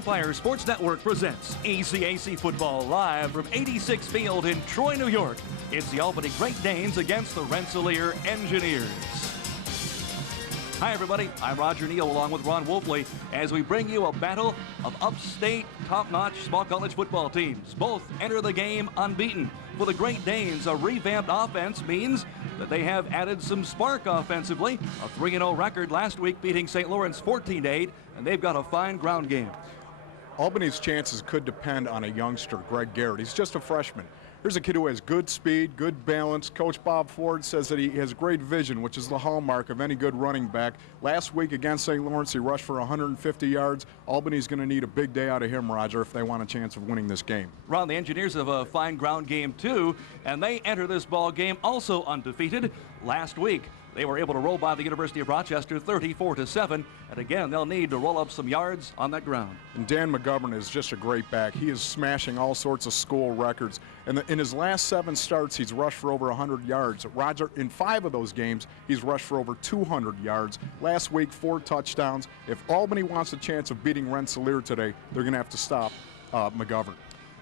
Empire Sports Network presents ECAC football live from 86 Field in Troy, New York. It's the Albany Great Danes against the Rensselaer Engineers. Hi, everybody. I'm Roger Neal along with Ron Wolfley as we bring you a battle of upstate, top-notch small college football teams. Both enter the game unbeaten. For the Great Danes, a revamped offense means that they have added some spark offensively. A 3-0 record last week beating St. Lawrence 14-8, and they've got a fine ground game. Albany's chances could depend on a youngster, Greg Garrett. He's just a freshman. Here's a kid who has good speed, good balance. Coach Bob Ford says that he has great vision, which is the hallmark of any good running back. Last week against St. Lawrence, he rushed for 150 yards. Albany's going to need a big day out of him, Roger, if they want a chance of winning this game. Ron, the Engineers have a fine ground game, too, and they enter this ball game also undefeated. Last week, they were able to roll by the University of Rochester 34-7, and again, they'll need to roll up some yards on that ground. And Dan McGovern is just a great back. He is smashing all sorts of school records. And in his last 7 starts, he's rushed for over 100 yards. Roger, in 5 of those games, he's rushed for over 200 yards. Last week, 4 touchdowns. If Albany wants a chance of beating Rensselaer today, they're going to have to stop McGovern.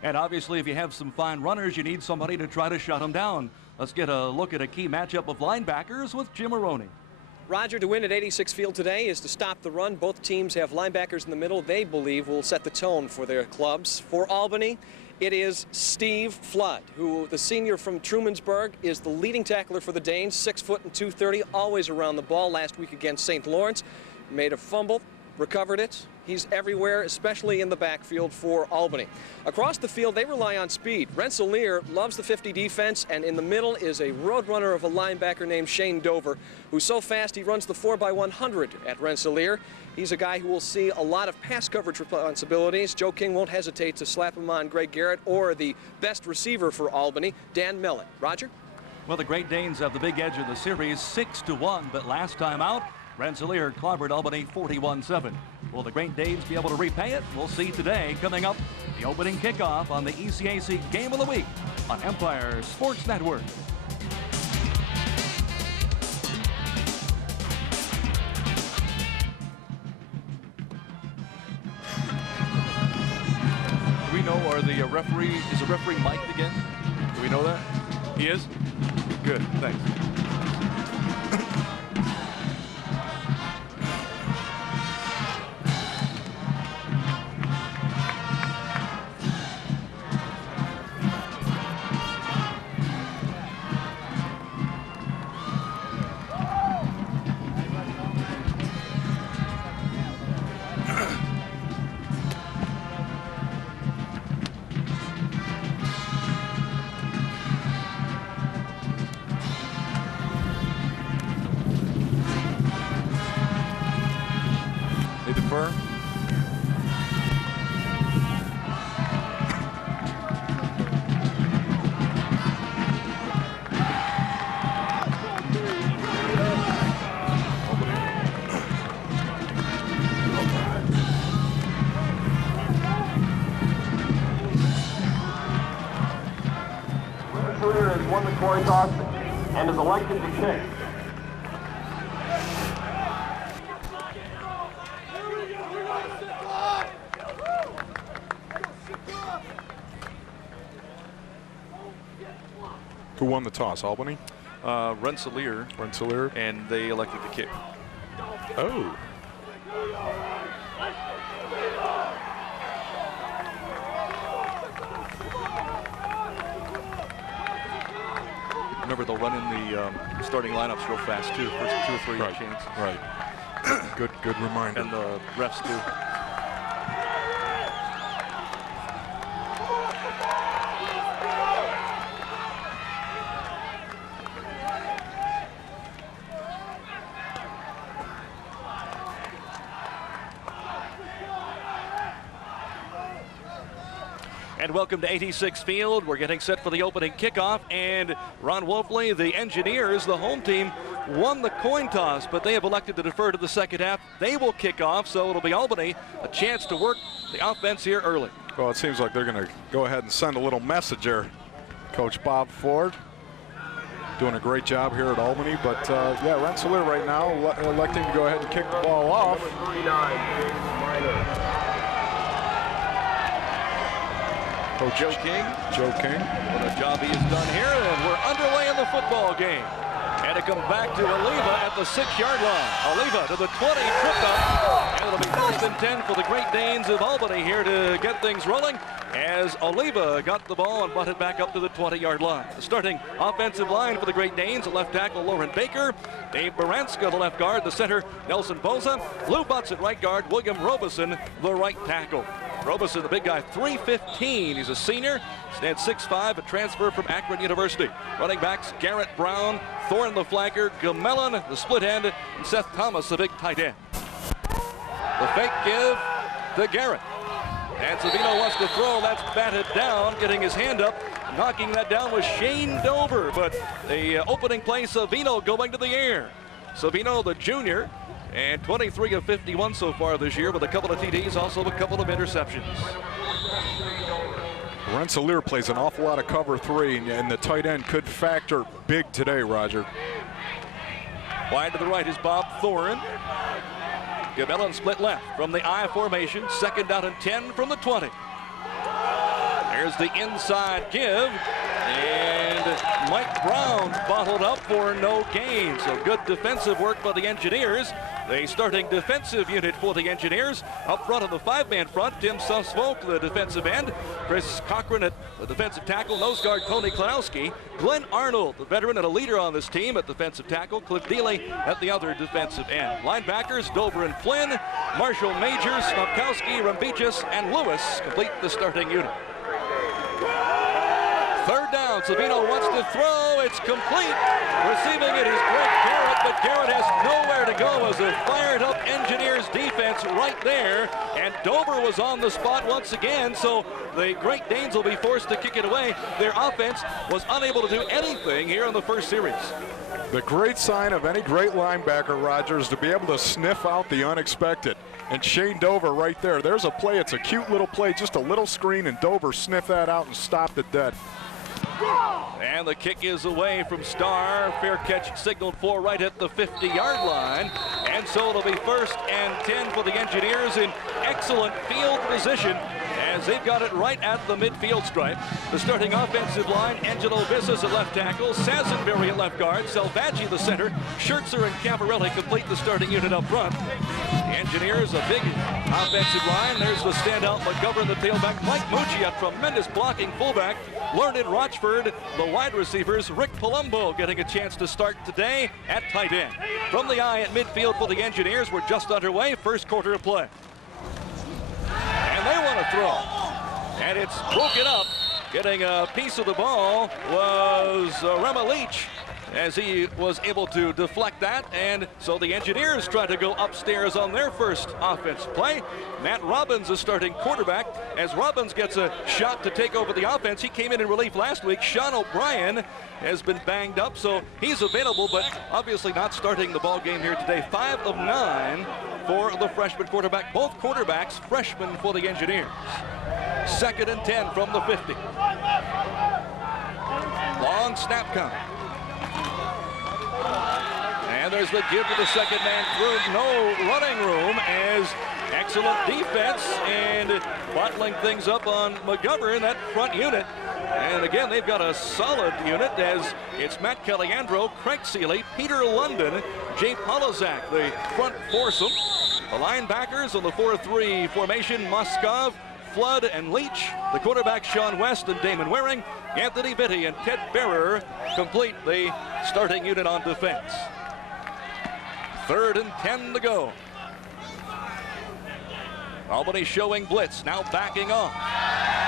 And obviously, if you have some fine runners, you need somebody to try to shut them down. Let's get a look at a key matchup of linebackers with Jim Maroney. Roger, to win at 86 Field today is to stop the run. Both teams have linebackers in the middle they believe will set the tone for their clubs. For Albany, it is Steve Flood, who, the senior from Trumansburg, is the leading tackler for the Danes, 6 foot and 230, always around the ball. Last week against St. Lawrence, made a fumble, recovered it. He's everywhere, especially in the backfield for Albany. Across the field, they rely on speed. Rensselaer loves the 50 defense, and in the middle is a roadrunner of a linebacker named Shane Dover, who's so fast he runs the 4x100 at Rensselaer. He's a guy who will see a lot of pass coverage responsibilities. Joe King won't hesitate to slap him on Greg Garrett or the best receiver for Albany, Dan Mellon. Roger? Well, the Great Danes have the big edge of the series, 6-1, but last time out, Rensselaer clobbered Albany 41-7. Will the Great Danes be able to repay it? We'll see today. Coming up, the opening kickoff on the ECAC Game of the Week on Empire Sports Network. Do we know, is the referee mic'd again? Do we know that? He is? Good, thanks. They defer. Rensselaer has won the coin toss and is elected to kick. Who won the toss, Albany? Rensselaer. Rensselaer. And they elected to kick. Oh. Remember, they'll run in the starting lineups real fast, too. First 2 or 3 Right. chances. Right. Good reminder. And the refs, too. And welcome to 86 Field. We're getting set for the opening kickoff. And Ron Wolfley, the Engineers, the home team, won the coin toss, but they have elected to defer to the second half. They will kick off, so it'll be Albany a chance to work the offense here early. Well, it seems like they're going to go ahead and send a little message there. Coach Bob Ford doing a great job here at Albany. But, yeah, Rensselaer right now electing to go ahead and kick the ball off. Coach Joe King. Joe King. What a job he has done here, and we're underway in the football game. And it comes back to Oliva at the 6-yard line. Oliva to the 20, tripped up, and it'll be 1st and 10 for the Great Danes of Albany here to get things rolling as Oliva got the ball and brought it back up to the 20-yard line. The starting offensive line for the Great Danes, the left tackle Lauren Baker, Dave Baranska, the left guard, the center Nelson Boza, Lou Butts at right guard, William Robeson, the right tackle. Robeson, the big guy, 3'15". He's a senior, stands 6'5", a transfer from Akron University. Running backs, Garrett Brown, Thorne the flanker, Gamellan, the split end, and Seth Thomas, the big tight end. The fake give to Garrett. And Savino wants to throw. That's batted down, getting his hand up. Knocking that down was Shane Dover, but the opening play, Savino going to the air. Savino, the junior, and 23 of 51 so far this year with a couple of TDs, also a couple of interceptions. Rensselaer plays an awful lot of cover 3, and the tight end could factor big today, Roger. Wide to the right is Bob Thorne. Gamellan split left from the I formation. 2nd down and 10 from the 20. There's the inside give. And Mike Brown bottled up for no gain. So good defensive work by the Engineers. The starting defensive unit for the Engineers. Up front on the 5-man front, Tim Susvoke, the defensive end. Chris Cochran at the defensive tackle. Nose guard Tony Klonowski. Glenn Arnold, the veteran and a leader on this team at defensive tackle. Cliff Dealey at the other defensive end. Linebackers, Dover and Flynn. Marshall Majors, Snopkowski, Rambichis, and Lewis complete the starting unit. 3rd down, Savino wants to throw, it's complete. Receiving it is Greg Garrett, but Garrett has nowhere to go as a fired up Engineers defense right there. And Dover was on the spot once again, so the Great Danes will be forced to kick it away. Their offense was unable to do anything here in the first series. The great sign of any great linebacker, Roger, is to be able to sniff out the unexpected. And Shane Dover right there. There's a play. It's a cute little play, just a little screen, and Dover sniffed that out and stopped it dead. And the kick is away from Starr. Fair catch signaled for right at the 50-yard line. And so it'll be 1st and 10 for the Engineers in excellent field position as they've got it right at the midfield stripe. The starting offensive line, Angelo Visas at left tackle, Sazenberry at left guard, Salvaggi the center, Schertzer and Cavarelli complete the starting unit up front. The Engineers, a big offensive line. There's the standout McGovern, the tailback. Mike Mucci, a tremendous blocking fullback. Learned Rochford, the wide receivers. Rick Palumbo getting a chance to start today at tight end. From the eye at midfield for the Engineers, we're just underway, 1st quarter of play. And they want to throw. And it's broken up. Getting a piece of the ball was Rema Leach as he was able to deflect that. And so the Engineers try to go upstairs on their first offense play. Matt Robbins is starting quarterback as Robbins gets a shot to take over the offense. He came in relief last week. Sean O'Brien has been banged up, so he's available, but obviously not starting the ball game here today. 5 of 9 for the freshman quarterback. Both quarterbacks freshmen for the Engineers. 2nd and 10 from the 50. Long snap count. And there's the give to the 2nd man through. No running room as excellent defense and bottling things up on McGovern, that front unit. And again, they've got a solid unit as it's Matt Caliandro, Craig Seeley, Peter London, Jay Polozak, the front foursome. The linebackers on the 4-3 formation, Moskov, Flood, and Leach. The quarterback, Sean West and Damon Waring. Anthony Vitti and Ted Bearer complete the starting unit on defense. 3rd and 10 to go. Albany showing blitz, now backing off.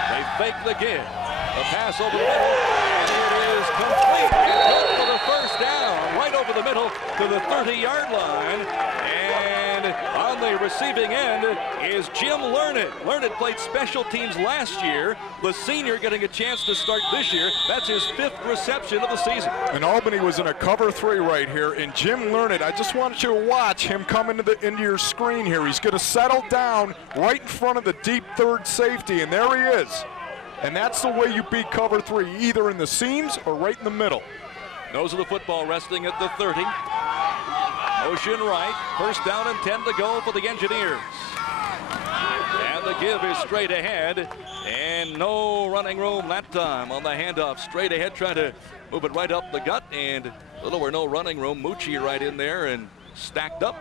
They fake the give. The pass over the middle, and it is complete. And good for the 1st down, right over the middle to the 30-yard line. And on the receiving end is Jim Learned. Learned played special teams last year. The senior getting a chance to start this year. That's his 5th reception of the season. And Albany was in a cover 3 right here. And Jim Learned, I just want you to watch him come into your screen here. He's going to settle down right in front of the deep 3rd safety, and there he is. And that's the way you beat cover 3, either in the seams or right in the middle. Nose of the football resting at the 30. Motion right. 1st down and 10 to go for the Engineers. And the give is straight ahead, and no running room that time on the handoff. Straight ahead, trying to move it right up the gut, and little or no running room. Mucci right in there and stacked up.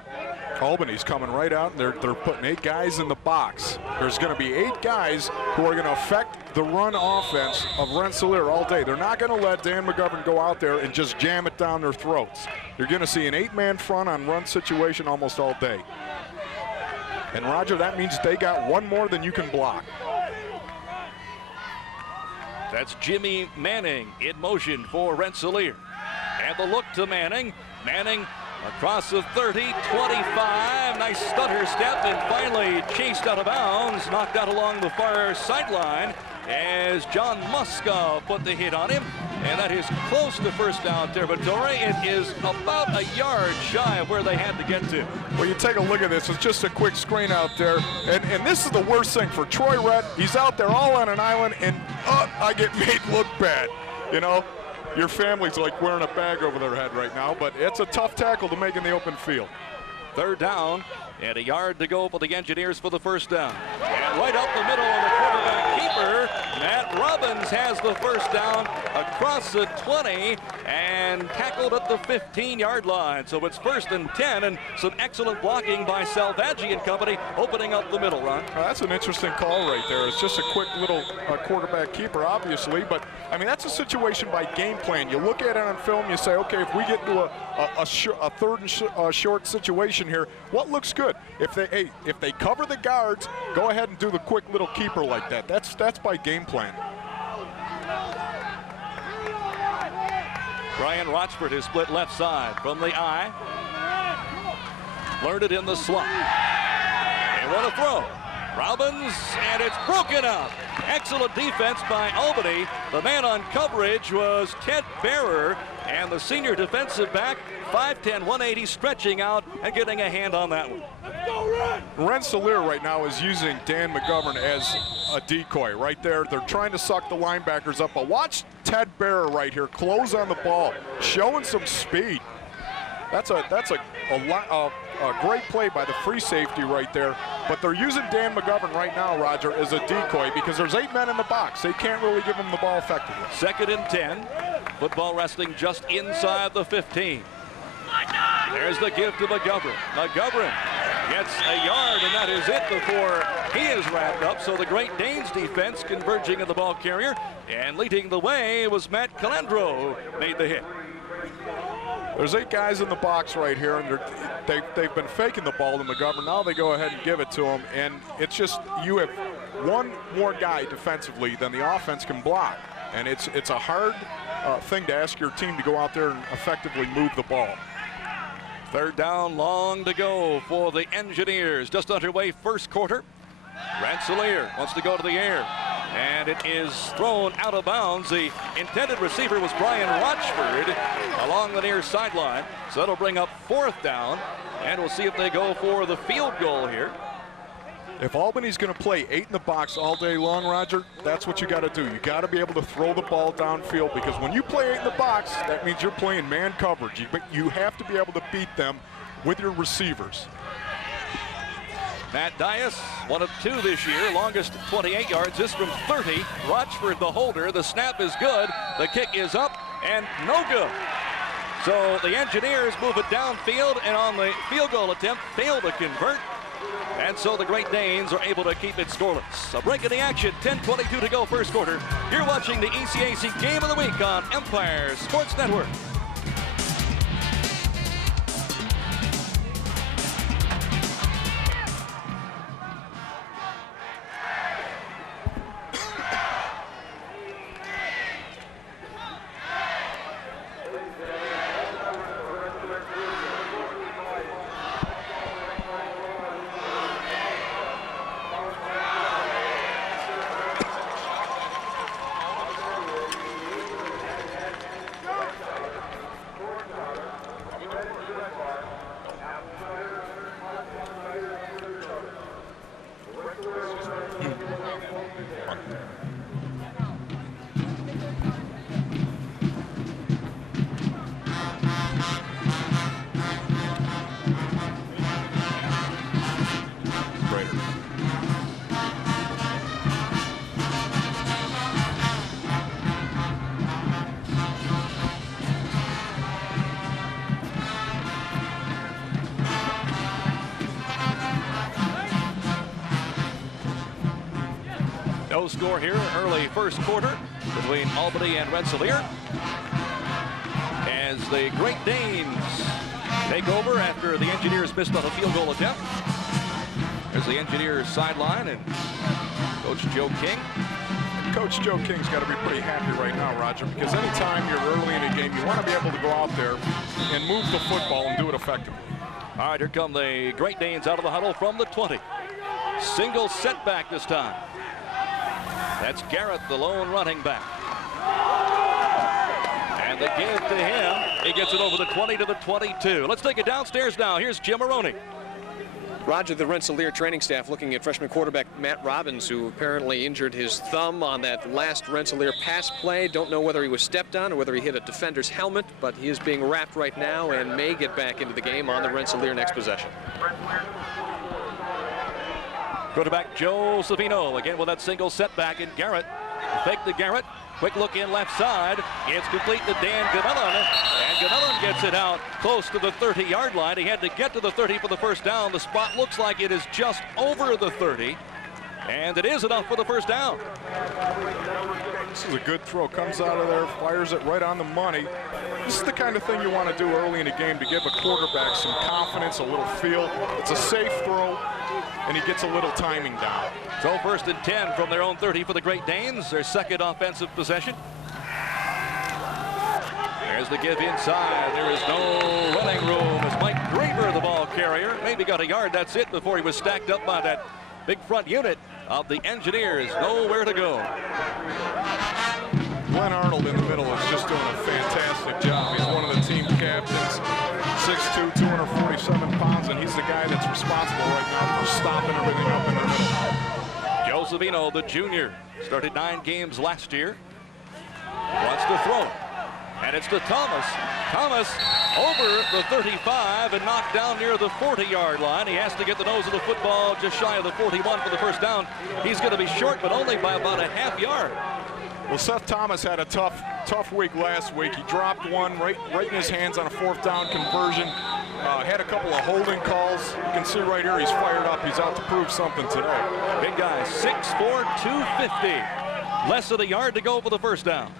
Albany's coming right out, and they're putting 8 guys in the box. There's going to be 8 guys who are going to affect the run offense of Rensselaer all day. They're not going to let Dan McGovern go out there and just jam it down their throats. You're going to see an 8-man front on run situation almost all day. And Roger, that means they got one more than you can block. That's Jimmy Manning in motion for Rensselaer. And the look to Manning. Manning across the 30, 25. Nice stutter step, and finally chased out of bounds. Knocked out along the far sideline as John Muska put the hit on him. And that is close to first down territory. It is about a yard shy of where they had to get to. Well, you take a look at this. It's just a quick screen out there. And this is the worst thing for Troy Rett. He's out there all on an island, and I get made look bad. You know, your family's like wearing a bag over their head right now, but it's a tough tackle to make in the open field. Third down, and a yard to go for the Engineers for the first down. And right up the middle of the quarterback keeper, Matt Robbins has the first down across the 20 and tackled at the 15-yard line. So it's 1st and 10, and some excellent blocking by Salvaggi and company opening up the middle, Ron. That's an interesting call right there. It's just a quick little quarterback keeper, obviously, but I mean, that's a situation by game plan. You look at it on film, you say, okay, if we get into a third and short situation here, what looks good? If they cover the guards, go ahead and do the quick little keeper like that. That's by game plan. Brian Rochford is split left side from the eye. Learned it in the slot. And what a throw. Robbins, and it's broken up. Excellent defense by Albany. The man on coverage was Ted Bearer, and the senior defensive back, 5'10", 180, stretching out and getting a hand on that one. Rensselaer right now is using Dan McGovern as a decoy right there. They're trying to suck the linebackers up, but watch Ted Bearer right here close on the ball, showing some speed. That's a great play by the free safety right there. But they're using Dan McGovern right now, Roger, as a decoy because there's 8 men in the box. They can't really give him the ball effectively. 2nd and 10. Football resting just inside the 15. There's the give to McGovern. McGovern gets a yard, and that is it before he is wrapped up. So the Great Danes defense converging in the ball carrier, and leading the way was Matt Calandro, who made the hit. There's 8 guys in the box right here, and they've been faking the ball to McGovern. Now they go ahead and give it to him, and it's just you have one more guy defensively than the offense can block, and it's a hard thing to ask your team to go out there and effectively move the ball. 3rd down, long to go for the Engineers. Just underway, first quarter. Rensselaer wants to go to the air, and it is thrown out of bounds. The intended receiver was Brian Rochford along the near sideline. So that'll bring up 4th down, and we'll see if they go for the field goal here. If Albany's going to play 8 in the box all day long, Roger, that's what you got to do. You got to be able to throw the ball downfield, because when you play 8 in the box, that means you're playing man coverage. You have to be able to beat them with your receivers. Matt Dias, 1 of 2 this year, longest 28 yards. This from 30. Rochford the holder. The snap is good. The kick is up and no good. So the Engineers move it downfield, and on the field goal attempt, fail to convert. And so the Great Danes are able to keep it scoreless. A break in the action, 10:22 to go first quarter. You're watching the ECAC Game of the Week on Empire Sports Network. No score here, early first quarter between Albany and Rensselaer, as the Great Danes take over after the Engineers missed on a field goal attempt. There's the Engineers sideline and Coach Joe King. Coach Joe King's got to be pretty happy right now, Roger, because anytime you're early in a game, you want to be able to go out there and move the football and do it effectively. All right, here come the Great Danes out of the huddle from the 20. Single setback this time. That's Garrett, the lone running back. And the give to him. He gets it over the 20 to the 22. Let's take it downstairs now. Here's Jim Maroney. Roger, the Rensselaer training staff looking at freshman quarterback Matt Robbins, who apparently injured his thumb on that last Rensselaer pass play. Don't know whether he was stepped on or whether he hit a defender's helmet, but he is being wrapped right now and may get back into the game on the Rensselaer next possession. Quarterback Joe Savino again with that single setback, and Garrett fake to Garrett. Quick look in left side. It's complete to Dan Ganellon, and Ganellon gets it out close to the 30-yard line. He had to get to the 30 for the first down. The spot looks like it is just over the 30, and it is enough for the first down. This is a good throw. Comes out of there, fires it right on the money. This is the kind of thing you want to do early in a game to give a quarterback some confidence, a little feel. It's a safe throw, and he gets a little timing down. So first and 10 from their own 30 for the Great Danes, their second offensive possession. There's the give inside. There is no running room as Mike Graber, the ball carrier, maybe got a yard. That's it before he was stacked up by that big front unit of the Engineers. Nowhere to go. Glenn Arnold in the middle is just doing a fantastic job. He's one of the team captains, 6'2", 247 pounds, and he's the guy that's responsible right now for stopping everything up in the middle. Joe Savino, the junior, started 9 games last year. Wants to throw it. And it's to Thomas. Thomas over the 35 and knocked down near the 40-yard line. He has to get the nose of the football just shy of the 41 for the first down. He's going to be short, but only by about a half yard. Well, Seth Thomas had a tough week last week. He dropped one right in his hands on a 4th down conversion. Had a couple of holding calls. You can see right here he's fired up. He's out to prove something today. Big guy, 6'4", 250. Less than a yard to go for the first down.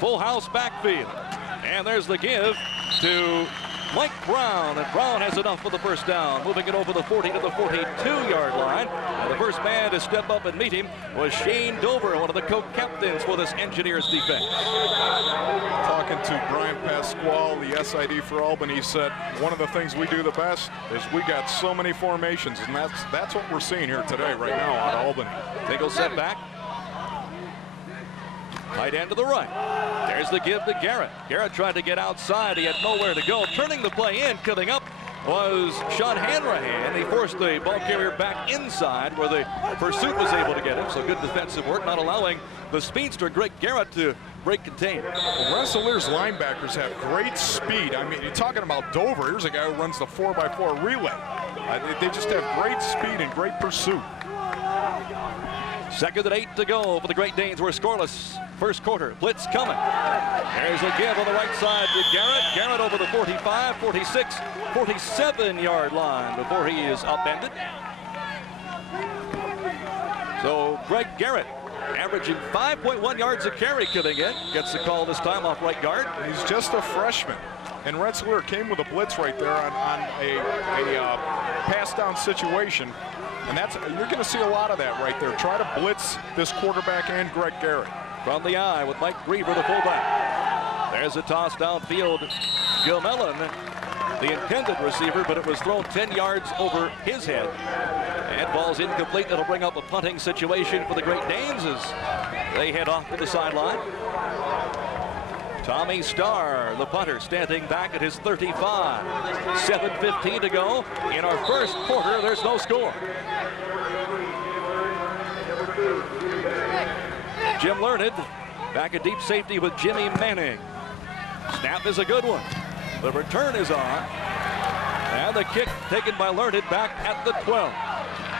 Full house backfield. And there's the give to Mike Brown, and Brown has enough for the first down, moving it over the 40 to the 42-yard line. And the first man to step up and meet him was Shane Dover, one of the co-captains for this Engineers defense. Talking to Brian Pasquale, the SID for Albany, said one of the things we do the best is we got so many formations, and that's what we're seeing here today right now out of Albany. Single setback. Tight end to the right. There's the give to Garrett. Garrett tried to get outside. He had nowhere to go. Turning the play in, coming up was Sean Hanrahan. He forced the ball carrier back inside where the pursuit was able to get him. So good defensive work, not allowing the speedster Greg Garrett to break contain. Well, Rensselaer's linebackers have great speed. I mean, you're talking about Dover. Here's a guy who runs the 4x4 relay. They just have great speed and great pursuit. 2nd and 8 to go for the Great Danes. We're scoreless. First quarter. Blitz coming. There's a give on the right side to Garrett. Garrett over the 45, 46, 47-yard line before he is upended. So Greg Garrett averaging 5.1 yards a carry coming in. Gets the call this time off right guard. He's just a freshman. And Rensselaer came with a blitz right there on a pass down situation. And you're going to see a lot of that right there. Try to blitz this quarterback and Greg Garrett. From the eye with Mike Griever, the fullback. There's a toss downfield. Gil Mellon, the intended receiver, but it was thrown 10 yards over his head. And ball's incomplete. It'll bring up a punting situation for the Great Danes as they head off to the sideline. Tommy Starr, the punter, standing back at his 35. 7:15 to go. In our first quarter, there's no score. Jim Learned back at deep safety with Jimmy Manning. Snap is a good one. The return is on. And the kick taken by Learned back at the 12.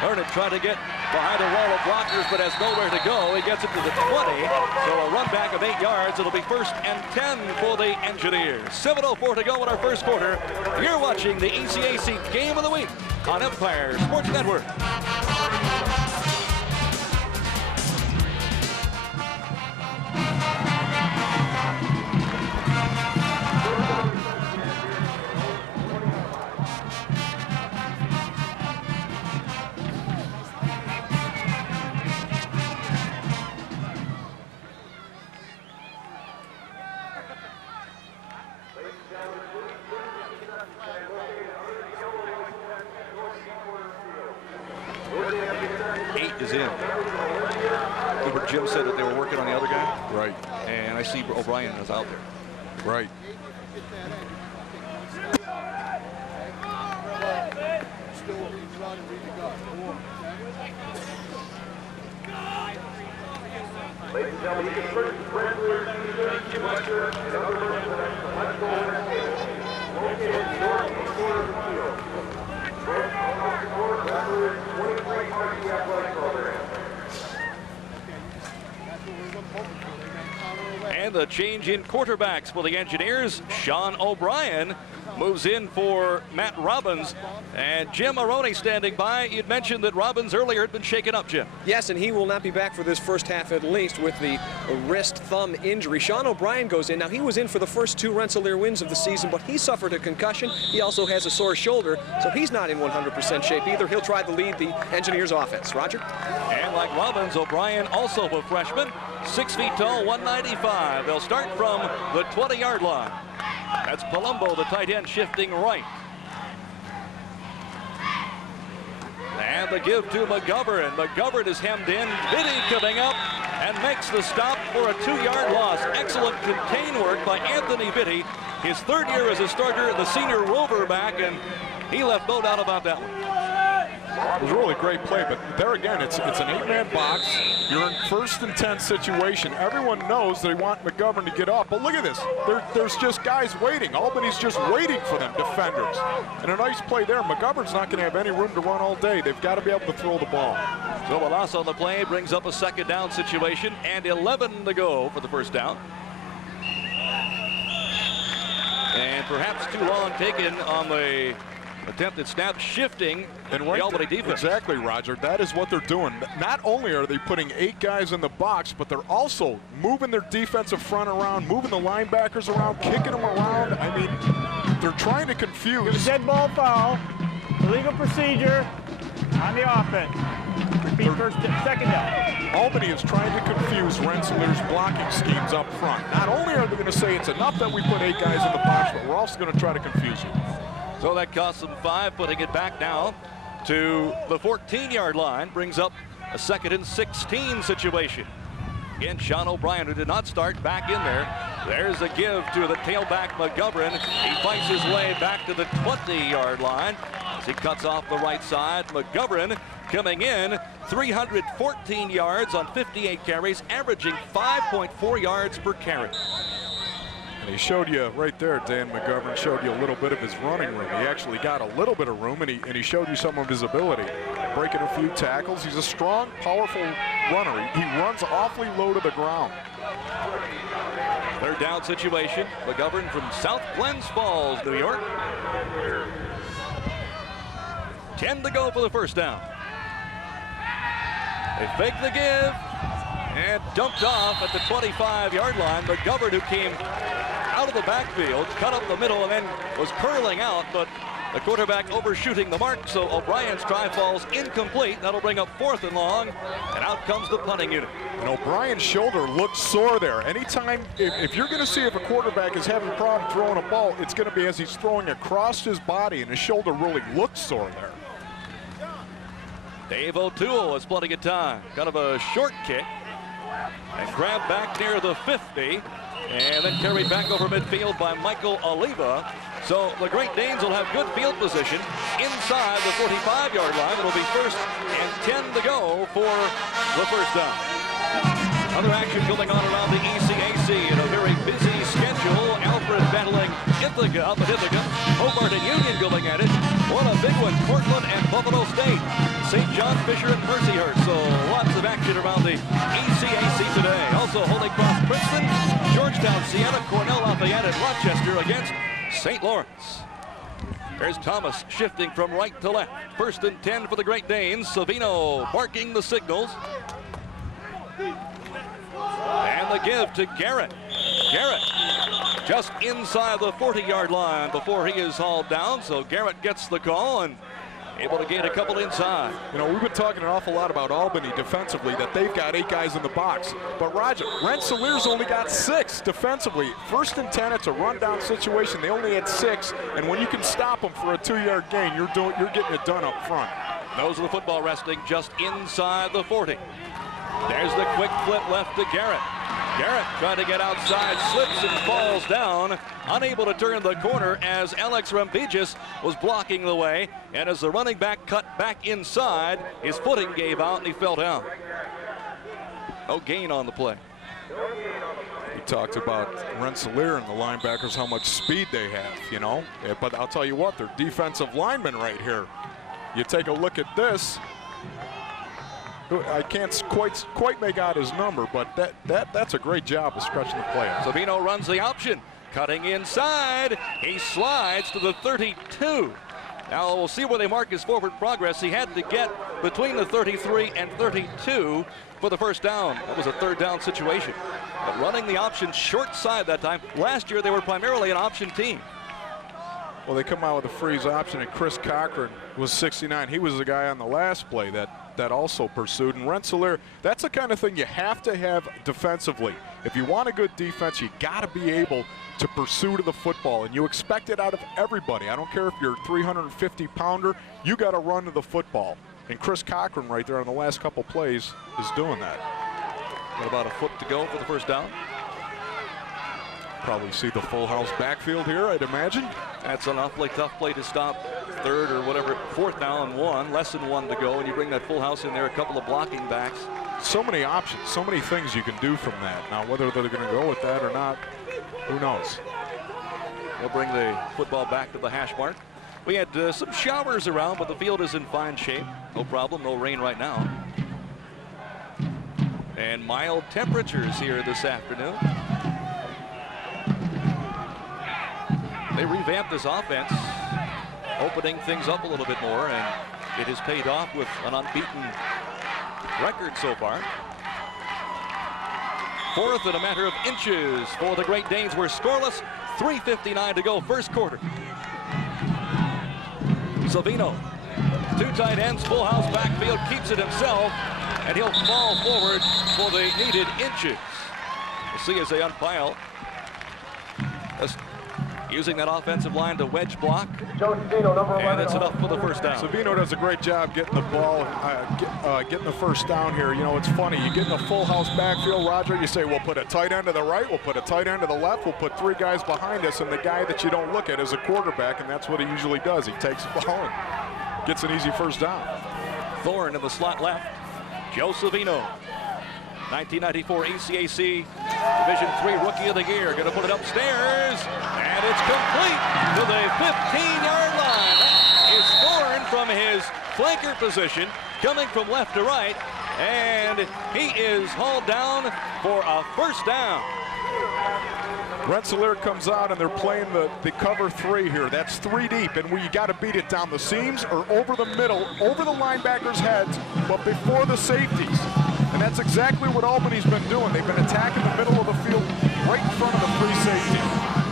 Learned trying to get behind a wall of blockers, but has nowhere to go. He gets it to the 20. So a run back of 8 yards. It'll be 1st and 10 for the Engineers. 7:04 to go in our first quarter. You're watching the ECAC Game of the Week on Empire Sports Network. Eight is in. Remember Jim said that they were working on the other guy? Right. And I see O'Brien is out there. Right. Ladies and gentlemen, you can purchase Wrestler's T-shirts, sweatshirts, and other merchandise from Let's Go Wrestling, located north of the corner of the field. First, support Wrestler's 23 RPI athletic program. And the change in quarterbacks for the Engineers. Sean O'Brien moves in for Matt Robbins. And Jim Maroney standing by. You'd mentioned that Robbins earlier had been shaken up, Jim. Yes, and he will not be back for this first half at least with the wrist thumb injury. Sean O'Brien goes in. Now, he was in for the first 2 Rensselaer wins of the season, but he suffered a concussion. He also has a sore shoulder, so he's not in 100% shape either. He'll try to lead the Engineers offense. Roger? And like Robbins, O'Brien also a freshman. 6 feet tall, 195. They'll start from the 20-yard line. That's Palumbo, the tight end, shifting right. And the give to McGovern. McGovern is hemmed in. Biddy coming up and makes the stop for a 2-yard loss. Excellent contain work by Anthony Biddy. His 3rd year as a starter, the senior rover back, and he left no doubt about that one. It was a really great play, but there again, it's an 8-man box. You're in 1st and 10 situation. Everyone knows they want McGovern to get up, but look at this. There's just guys waiting. Albany's just waiting for them, defenders. And a nice play there. McGovern's not going to have any room to run all day. They've got to be able to throw the ball. So a loss on the play brings up a 2nd down situation, and 11 to go for the 1st down. And perhaps too long taken on the attempted snap, shifting and the Albany defense. Exactly, Roger. That is what they're doing. Not only are they putting 8 guys in the box, but they're also moving their defensive front around, moving the linebackers around, kicking them around. I mean, they're trying to confuse. Give a dead ball foul. Illegal procedure on the offense. Repeat 2nd down. Albany is trying to confuse Rensselaer's blocking schemes up front. Not only are they going to say it's enough that we put 8 guys in the box, but we're also going to try to confuse you. So that costs them 5, putting it back now to the 14-yard line. Brings up a 2nd and 16 situation. Again, Sean O'Brien, who did not start, back in there. There's a give to the tailback, McGovern. He fights his way back to the 20-yard line as he cuts off the right side. McGovern coming in 314 yards on 58 carries, averaging 5.4 yards per carry. And he showed you right there, Dan McGovern showed you a little bit of his running room. He actually got a little bit of room, and he showed you some of his ability. Breaking a few tackles. He's a strong, powerful runner. He runs awfully low to the ground. 3rd down situation. McGovern from South Glens Falls, New York. 10 to go for the 1st down. They fake the give and dumped off at the 25-yard line. McGovern, who came out of the backfield, cut up the middle, and then was curling out, but the quarterback overshooting the mark, so O'Brien's try falls incomplete. That'll bring up 4th and long, and out comes the punting unit. And O'Brien's shoulder looks sore there. Anytime, if you're going to see if a quarterback is having a problem throwing a ball, it's going to be as he's throwing across his body, and his shoulder really looks sore there. Dave O'Toole is splitting at time. Kind of a short kick, and grabbed back near the 50. And then carried back over midfield by Michael Oliva. So the Great Danes will have good field position inside the 45-yard line. It'll be 1st and 10 to go for the 1st down. Other action going on around the ECAC in a very busy schedule. Alfred battling Ithaca up at Ithaca. Hobart and Union going at it. What a big one, Portland and Buffalo State. St. John, Fisher, and Mercyhurst. So lots of action around the ECAC today. Also Holy Cross, Princeton, Georgetown, Siena, Cornell, Lafayette, and Rochester against St. Lawrence. There's Thomas shifting from right to left. 1st and 10 for the Great Danes. Savino barking the signals. And the give to Garrett. Garrett just inside the 40-yard line before he is hauled down. So Garrett gets the call, and able to gain a couple inside. You know, we've been talking an awful lot about Albany defensively, that they've got 8 guys in the box. But Roger, Rensselaer's only got 6 defensively. 1st and 10, it's a rundown situation. They only had 6, and when you can stop them for a 2-yard gain, you're getting it done up front. Those are the football resting just inside the 40. There's the quick flip left to Garrett. Garrett trying to get outside, slips and falls down, unable to turn the corner as Alex Rambigis was blocking the way. And as the running back cut back inside, his footing gave out and he fell down. No gain on the play. We talked about Rensselaer and the linebackers, how much speed they have, you know. But I'll tell you what, they're defensive linemen right here. You take a look at this. I can't quite make out his number, but that's a great job of stretching the play out. Savino runs the option, cutting inside. He slides to the 32. Now we'll see where they mark his forward progress. He had to get between the 33 and 32 for the first down. That was a 3rd down situation. But running the option short side that time. Last year they were primarily an option team. Well, they come out with a freeze option, and Chris Cochran was 69. He was the guy on the last play that also pursued. And Rensselaer, that's the kind of thing you have to have defensively. If you want a good defense, you got to be able to pursue to the football, and you expect it out of everybody. I don't care if you're a 350-pounder, you got to run to the football. And Chris Cochran right there on the last couple plays is doing that. What about a foot to go for the first down? Probably see the full house backfield here, I'd imagine. That's an awfully tough play to stop 3rd or whatever, 4th down and 1, less than 1 to go, and you bring that full house in there, a couple of blocking backs. So many options, so many things you can do from that. Now, whether they're going to go with that or not, who knows? We'll bring the football back to the hash mark. We had some showers around, but the field is in fine shape. No problem, no rain right now. And mild temperatures here this afternoon. They revamped this offense, opening things up a little bit more, and it has paid off with an unbeaten record so far. 4th and a matter of inches for the Great Danes. We're scoreless, 3:59 to go, first quarter. Savino, 2 tight ends, full house backfield, keeps it himself, and he'll fall forward for the needed inches. We'll see as they unpile. Using that offensive line to wedge block, and it's enough for the first down. Savino does a great job getting the ball, getting the first down here. You know, it's funny, you get in a full house backfield, Roger, you say, we'll put a tight end to the right, we'll put a tight end to the left, we'll put 3 guys behind us, and the guy that you don't look at is a quarterback, and that's what he usually does. He takes the ball and gets an easy first down. Thorne in the slot left, Joe Savino. 1994 ECAC Division III Rookie of the Year. Going to put it upstairs, and it's complete to the 15-yard line. That is Thorne from his flanker position, coming from left to right, and he is hauled down for a first down. Rensselaer comes out and they're playing the cover 3 here. That's 3 deep, and you got to beat it down the seams or over the middle, over the linebackers' heads, but before the safeties. And that's exactly what Albany's been doing. They've been attacking the middle of the field right in front of the free safety.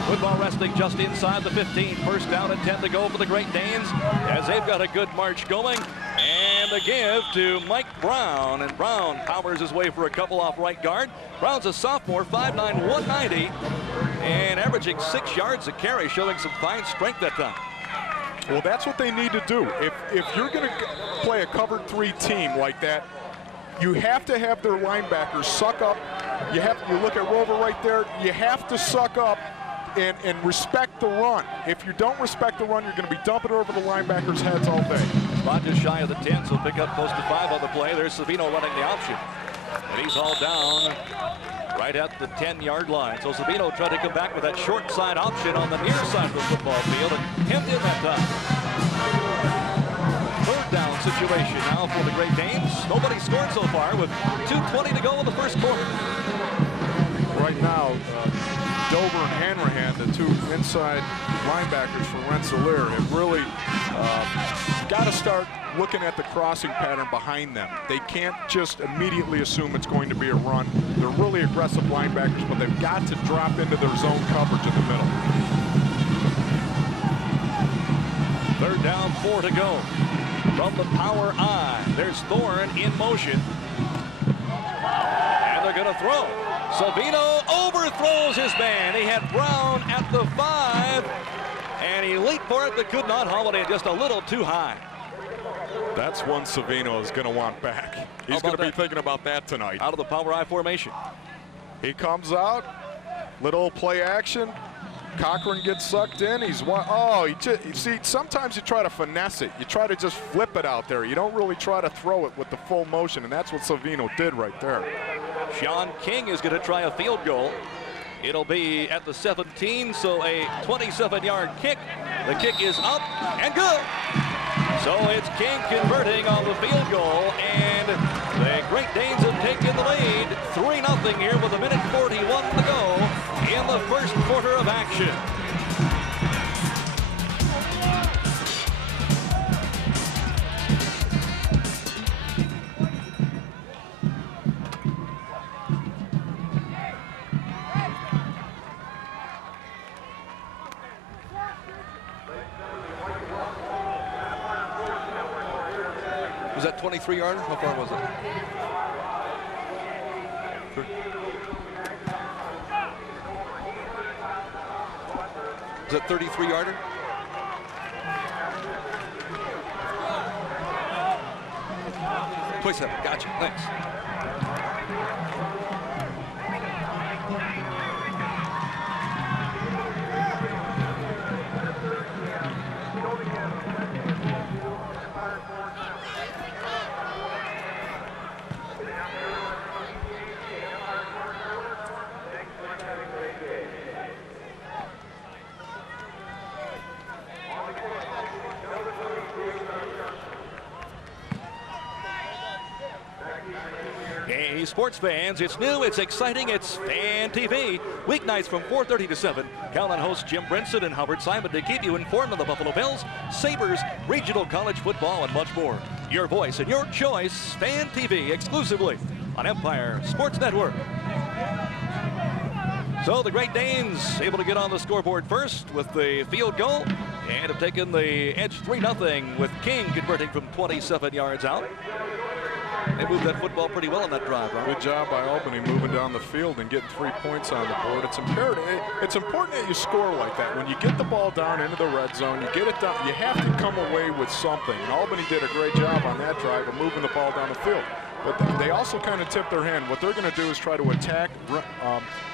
Football resting just inside the 15. First down and 10 to go for the Great Danes as they've got a good march going. And the give to Mike Brown. And Brown powers his way for a couple off right guard. Brown's a sophomore, 5'9", 190, and averaging 6 yards a carry, showing some fine strength that time. Well, that's what they need to do. If you're going to play a covered 3 team like that, you have to have their linebackers suck up. You look at Rover right there. You have to suck up and respect the run. If you don't respect the run, you're going to be dumping it over the linebackers' heads all day. Spot just shy of the 10, so pick up close to 5 on the play. There's Savino running the option. And he's all down right at the 10-yard line. So Savino tried to come back with that short side option on the near side of the football field and hemmed in that time. 3rd down situation now for the Great Danes. Nobody scored so far with 2:20 to go in the first quarter. Right now, Dover and Hanrahan, the 2 inside linebackers for Rensselaer, have really got to start looking at the crossing pattern behind them. They can't just immediately assume it's going to be a run. They're really aggressive linebackers, but they've got to drop into their zone coverage in the middle. 3rd down, 4 to go. from the power I. There's Thorne in motion. And they're going to throw. Savino overthrows his man. He had Brown at the 5. And he leaped for it, but could not. Holiday just a little too high. That's one Savino is going to want back. He's going to be thinking about that tonight. Out of the power I formation. He comes out, little play action. Cochran gets sucked in. You see, sometimes you try to finesse it. You try to just flip it out there. You don't really try to throw it with the full motion, and that's what Savino did right there. Sean King is going to try a field goal. It'll be at the 17, so a 27-yard kick. The kick is up and good. So it's King converting on the field goal, and the Great Danes have taken the lead 3-0 here with 1:41 to go in the first quarter of action. Was that 23-yarder? How far was it? Was that 33-yarder? .27. Gotcha. Thanks. Hey, sports fans, it's new, it's exciting, it's Fan TV. Weeknights from 4:30 to 7. Count on hosts Jim Brinson and Howard Simon to keep you informed on the Buffalo Bills, Sabres, regional college football, and much more. Your voice and your choice, Fan TV, exclusively on Empire Sports Network. So the Great Danes able to get on the scoreboard first with the field goal and have taken the edge 3-0 with King converting from 27 yards out. They moved that football pretty well on that drive, right? Good job by Albany moving down the field and getting 3 points on the board. It's imperative. It's important that you score like that. When you get the ball down into the red zone, you get it down, you have to come away with something. And Albany did a great job on that drive of moving the ball down the field. But they also kind of tipped their hand. What they're going to do is try to attack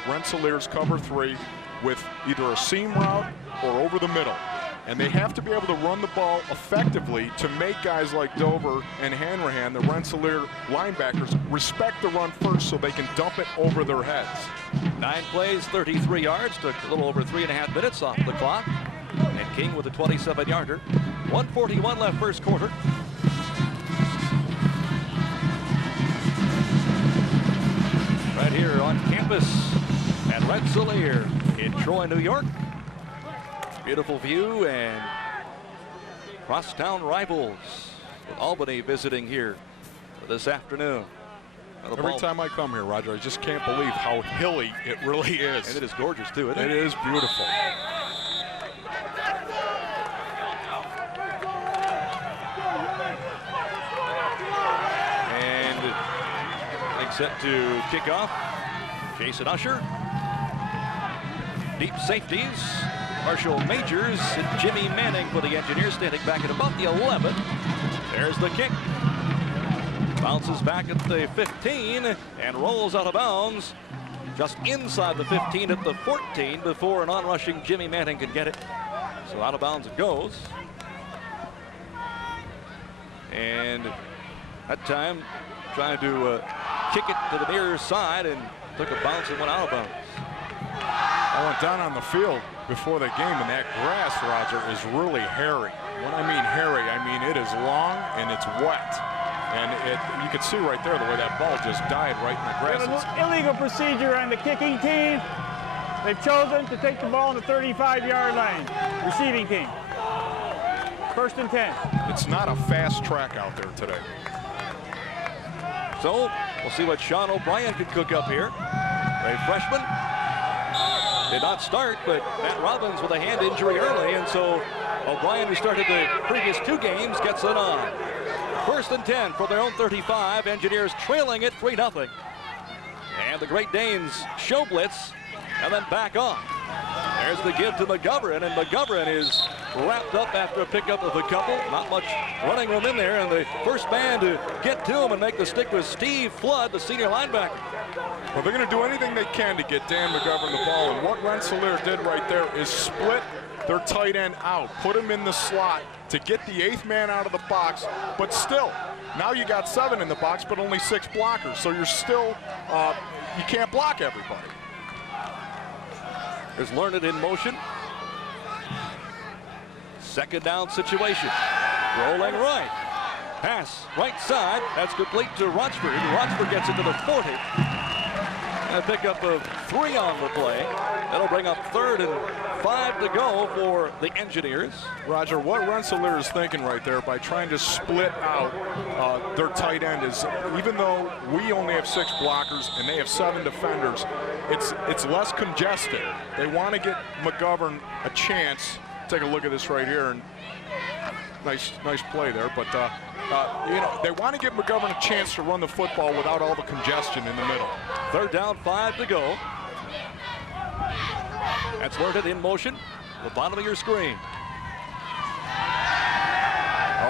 Rensselaer's cover 3 with either a seam route or over the middle. And they have to be able to run the ball effectively to make guys like Dover and Hanrahan, the Rensselaer linebackers, respect the run first so they can dump it over their heads. 9 plays, 33 yards, took a little over 3.5 minutes off the clock. And King with a 27-yarder. 1:41 left first quarter. Right here on campus at Rensselaer in Troy, New York. Beautiful view and crosstown rivals with Albany visiting here this afternoon. Every time I come here, Roger, I just can't believe how hilly it really is. And it is gorgeous too, isn't it? It is beautiful. And things set to kick off. Jason Usher. Deep safeties. Marshall Majors and Jimmy Manning for the Engineers, standing back at about the 11. There's the kick. Bounces back at the 15 and rolls out of bounds just inside the 15 at the 14 before an on-rushing Jimmy Manning can get it. So out of bounds it goes. And that time trying to kick it to the near side and took a bounce and went out of bounds. I went down on the field before the game, and that grass, Roger, is really hairy. When I mean hairy, I mean it is long and it's wet. And you can see right there the way that ball just died right in the grass. Illegal procedure on the kicking team. They've chosen to take the ball in the 35-yard line. Receiving team. 1st and 10. It's not a fast track out there today. So we'll see what Sean O'Brien can cook up here. A freshman. did not start, but Matt Robbins with a hand injury early, and so O'Brien, who started the previous 2 games, gets it on. 1st and 10 from their own 35. Engineers trailing it 3-0. And the Great Danes show blitz and then back off. There's the give to McGovern, and McGovern is wrapped up after a pickup of a couple. Not much running room in there, and the first man to get to him and make the stick was Steve Flood, the senior linebacker. Well, they're going to do anything they can to get Dan McGovern the ball, and what Rensselaer did right there is split their tight end out, put him in the slot to get the 8th man out of the box, but still, now you got 7 in the box, but only 6 blockers, so you're still, you can't block everybody. There's Learned in motion. 2nd down situation. Rolling right. Pass right side. That's complete to Rochford. Rochford gets it to the 40. And a pickup of 3 on the play. That'll bring up 3rd and 5 to go for the Engineers. Roger, what Rensselaer is thinking right there by trying to split out their tight end is, even though we only have 6 blockers and they have 7 defenders, it's less congested. They want to get McGovern a chance. Take a look at this right here, and nice play there. But you know, they want to give McGovern a chance to run the football without all the congestion in the middle. 3rd down, 5 to go. That's Learned in motion. The bottom of your screen.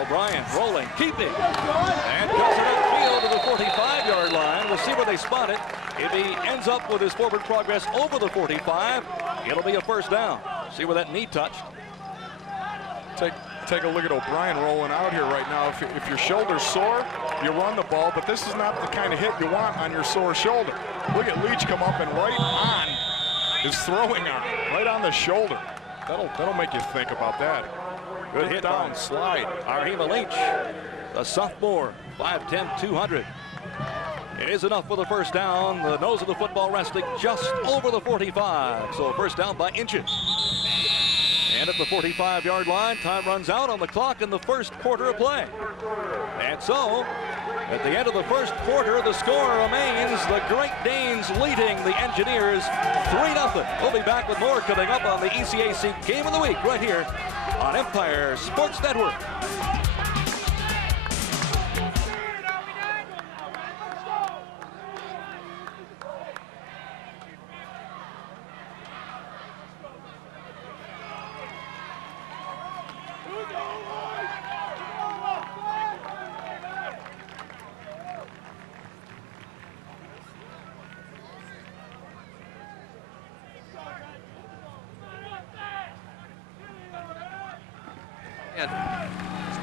O'Brien rolling, keeping, and cuts it upfield to the 45-yard line. We'll see where they spot it. If he ends up with his forward progress over the 45, it'll be a 1st down. See where that knee touched. Take a look at O'Brien rolling out here right now. If your shoulder's sore, you run the ball, but this is not the kind of hit you want on your sore shoulder. Look at Leach come up and right on his throwing arm, right on the shoulder. That'll make you think about that. Good hit down slide. Arhema Leach, a sophomore, 5'10", 200. It is enough for the 1st down. The nose of the football resting just over the 45. So 1st down by inches. And at the 45-yard line, time runs out on the clock in the 1st quarter of play. And so, at the end of the 1st quarter, the score remains the Great Danes leading the Engineers 3-0. We'll be back with more coming up on the ECAC Game of the Week right here on Empire Sports Network.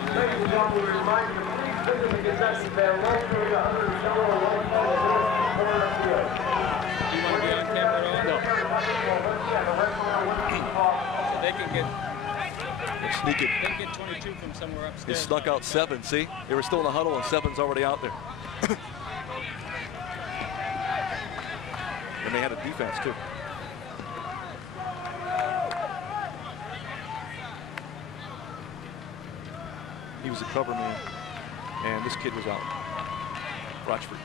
Ladies and gentlemen, we remind you to please visit the concession stand located under the shallow low corner of the field. Do you want to be on camera at all? No. So they can get, Sneaking. they can get 22 from somewhere He upstairs. snuck out 7, see? They were still in the huddle, and 7's already out there. And they had a defense, too. He was a cover man, and this kid was out. Rochford.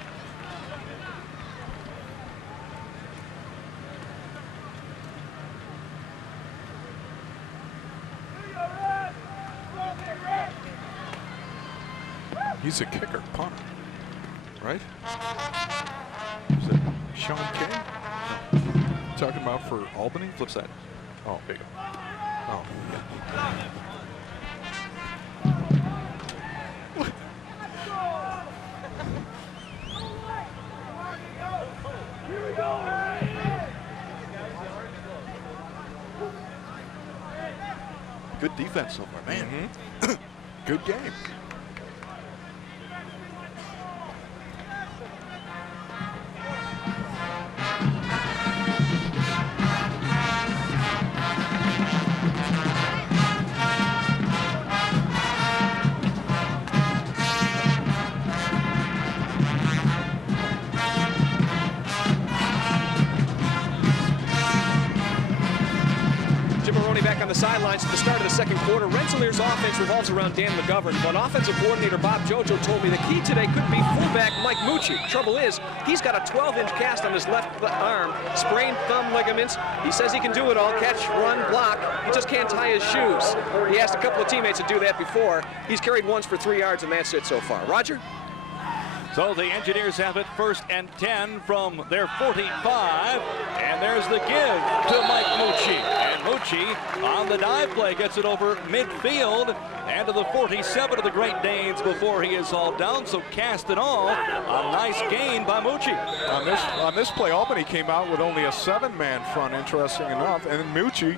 He's a kicker, punter, right? Is it Sean King? Talking about for Albany? Flip side. Oh, big. Oh. Good defense so far, man. Good game. sidelines at the start of the second quarter. Rensselaer's offense revolves around Dan McGovern, but offensive coordinator Bob Jojo told me the key today could be fullback Mike Mucci. Trouble is, he's got a 12-inch cast on his left arm, sprained thumb ligaments. He says he can do it all, catch, run, block. He just can't tie his shoes. He asked a couple of teammates to do that before. He's carried once for 3 yards, and that's it so far. Roger? So the Engineers have it 1st and 10 from their 45, and there's the give to Mike Mucci. And Mucci on the dive play gets it over midfield and to the 47 of the Great Danes before he is hauled down. So cast and all, a nice gain by Mucci. On this play, Albany came out with only a 7-man front, interesting enough, and Mucci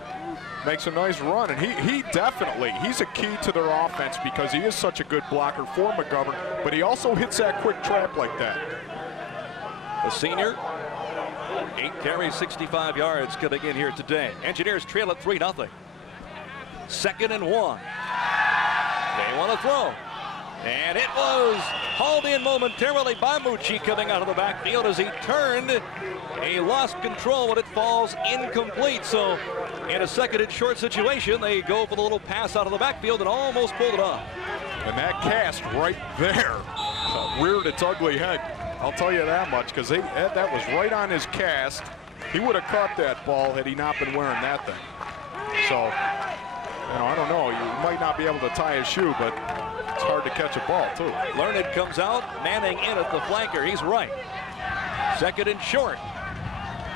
makes a nice run, and he's a key to their offense because he is such a good blocker for McGovern, but he also hits that quick trap like that. The senior, 8 carries, 65 yards coming in here today. Engineers trail at 3-0. 2nd and 1. They want to throw. And it was hauled in momentarily by Mucci coming out of the backfield as he turned. He lost control when it falls incomplete. So in a 2nd and short situation, they go for the little pass out of the backfield and almost pulled it off. And that cast right there reared its ugly head. I'll tell you that much, because that was right on his cast. He would have caught that ball had he not been wearing that thing. So, I don't know. You might not be able to tie his shoe, but it's hard to catch a ball, too. Learned comes out, Manning in at the flanker. He's right. 2nd and short.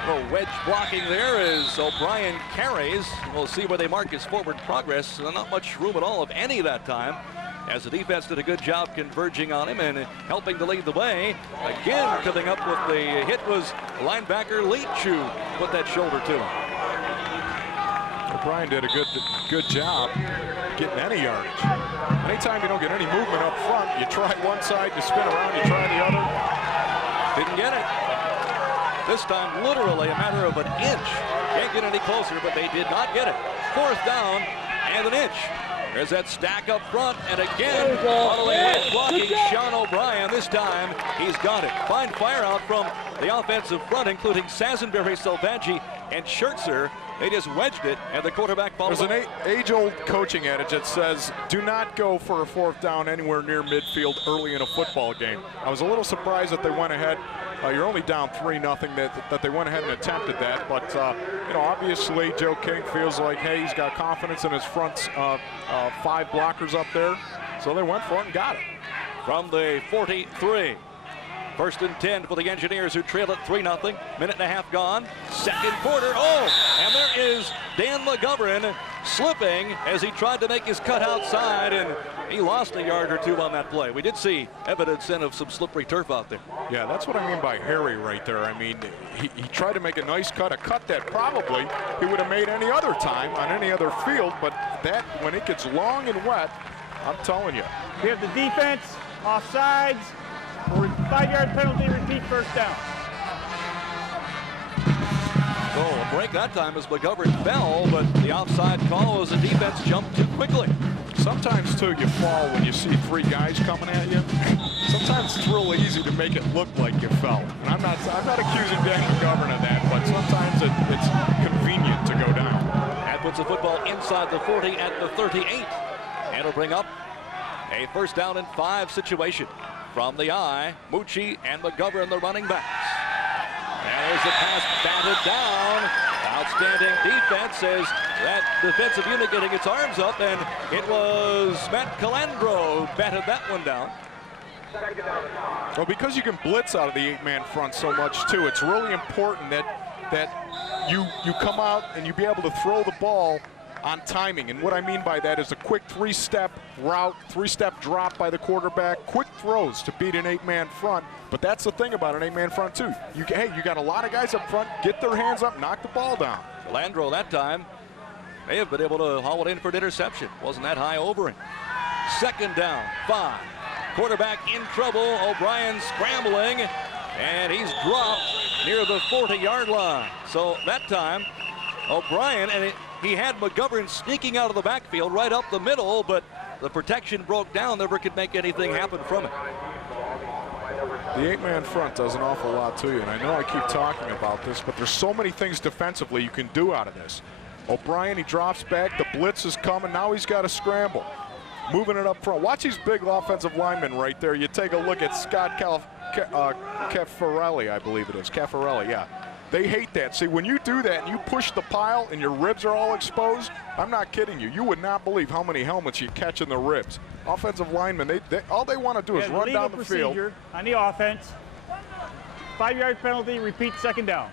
A little wedge blocking there as O'Brien carries. We'll see where they mark his forward progress. Not much room at all, if any, that time, as the defense did a good job converging on him and helping to lead the way. Again, coming up with the hit was linebacker Leachu. Put that shoulder to him. O'Brien did a good job getting any yardage. Anytime you don't get any movement up front, you try one side, you spin around, you try the other. Didn't get it. This time, literally a matter of an inch. Can't get any closer, but they did not get it. 4th down and an inch. There's that stack up front, and again, following wedge blocking Sean O'Brien. This time, he's got it. Fine fire out from the offensive front, including Sassenberry, Salvaggi, and Schertzer. They just wedged it, and the quarterback followed. There's an age-old coaching adage that says, do not go for a 4th down anywhere near midfield early in a football game. I was a little surprised that they went ahead. You're only down 3-0, that they went ahead and attempted that. But, obviously Joe King feels like, hey, he's got confidence in his front 5 blockers up there. So they went for it and got it. From the 43. 1st and 10 for the Engineers, who trail at 3-0. Minute and a half gone. 2nd quarter. Oh, and there is Dan McGovern slipping as he tried to make his cut outside, and he lost a yard or 2 on that play. We did see evidence then of some slippery turf out there. Yeah, that's what I mean by hairy right there. I mean, he tried to make a nice cut, a cut that probably he would have made any other time on any other field, but that, when it gets long and wet, I'm telling you. We have the defense, offsides, 5-yard penalty, repeat 1st down. So a break that time as McGovern fell, but the offside call was the defense jumped too quickly. Sometimes, too, you fall when you see 3 guys coming at you. Sometimes it's real easy to make it look like you fell. And I'm not accusing Dan McGovern of that, but sometimes it's convenient to go down. That puts the football inside the 40 at the 38. And it'll bring up a 1st down and 5 situation. From the eye, Mucci and McGovern, the running backs. And there's the pass batted down. Outstanding defense as that defensive unit getting its arms up, and it was Matt Calandro who batted that one down. Well, because you can blitz out of the 8-man front so much, too, it's really important that you come out and you be able to throw the ball on timing. And what I mean by that is a quick 3-step route, 3-step drop by the quarterback, quick throws to beat an 8-man front. But that's the thing about an 8-man front, too. You got a lot of guys up front, get their hands up, knock the ball down. Landro that time may have been able to haul it in for an interception. Wasn't that high over him. 2nd down, 5. Quarterback in trouble. O'Brien scrambling, and he's dropped near the 40-yard line. So that time, O'Brien, and he had McGovern sneaking out of the backfield right up the middle, but the protection broke down. Never could make anything happen from it. The 8-man front does an awful lot to you, and I know I keep talking about this, but there's so many things defensively you can do out of this. O'Brien, he drops back. The blitz is coming. Now he's got to scramble. Moving it up front. Watch these big offensive linemen right there. You take a look at Scott Caffarelli, I believe it is. Caffarelli, yeah. They hate that. See, when you do that and you push the pile and your ribs are all exposed, I'm not kidding you. You would not believe how many helmets you catch in the ribs. Offensive linemen, all they want to do is run down the field. On the offense, 5-yard penalty, repeat second down.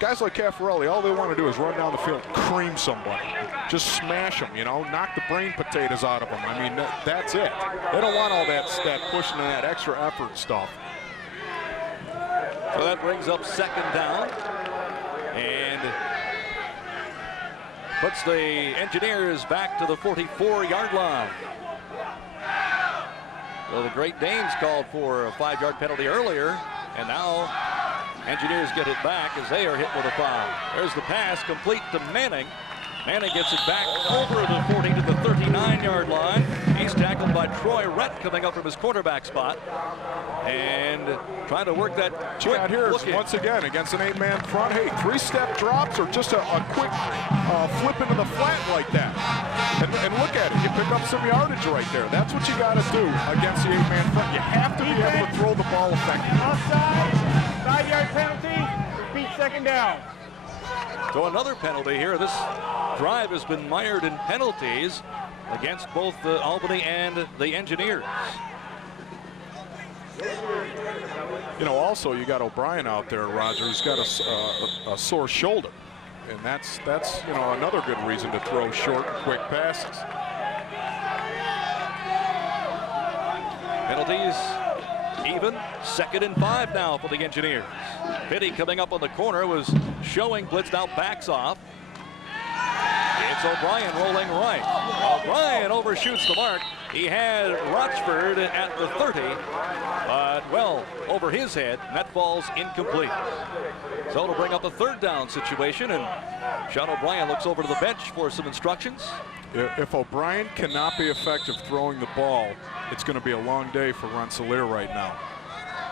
Guys like Caffarelli, all they want to do is run down the field, cream somebody. Just smash them, you know, knock the brain potatoes out of them. I mean, that's it. They don't want all that pushing and that extra effort stuff. So that brings up second down and puts the Engineers back to the 44-yard line. So the Great Danes called for a 5-yard penalty earlier, and now Engineers get it back as they are hit with a foul. There's the pass complete to Manning. Manning gets it back over the 40 to the 39-yard line. He's tackled by Troy Rett coming up from his quarterback spot. And trying to work that quick here once again against an 8-man front. Hey, 3-step drops or just a quick flip into the flat like that. And look at it. You pick up some yardage right there. That's what you got to do against the 8-man front. You have to be able to throw the ball effectively. Offside, 5-yard penalty, repeat second down. So another penalty here. This drive has been mired in penalties against both the Albany and the Engineers. You know, also you got O'Brien out there, Roger. He's got a sore shoulder, and that's you know, another good reason to throw short, quick passes. Penalties even. 2nd and 5 now for the Engineers. Biddy coming up on the corner was showing blitz, now backs off. It's O'Brien rolling right. O'Brien overshoots the mark. He had Rochford at the 30, but well over his head, and that falls incomplete. So it'll bring up a 3rd down situation, and Sean O'Brien looks over to the bench for some instructions. If O'Brien cannot be effective throwing the ball, it's going to be a long day for Rensselaer right now.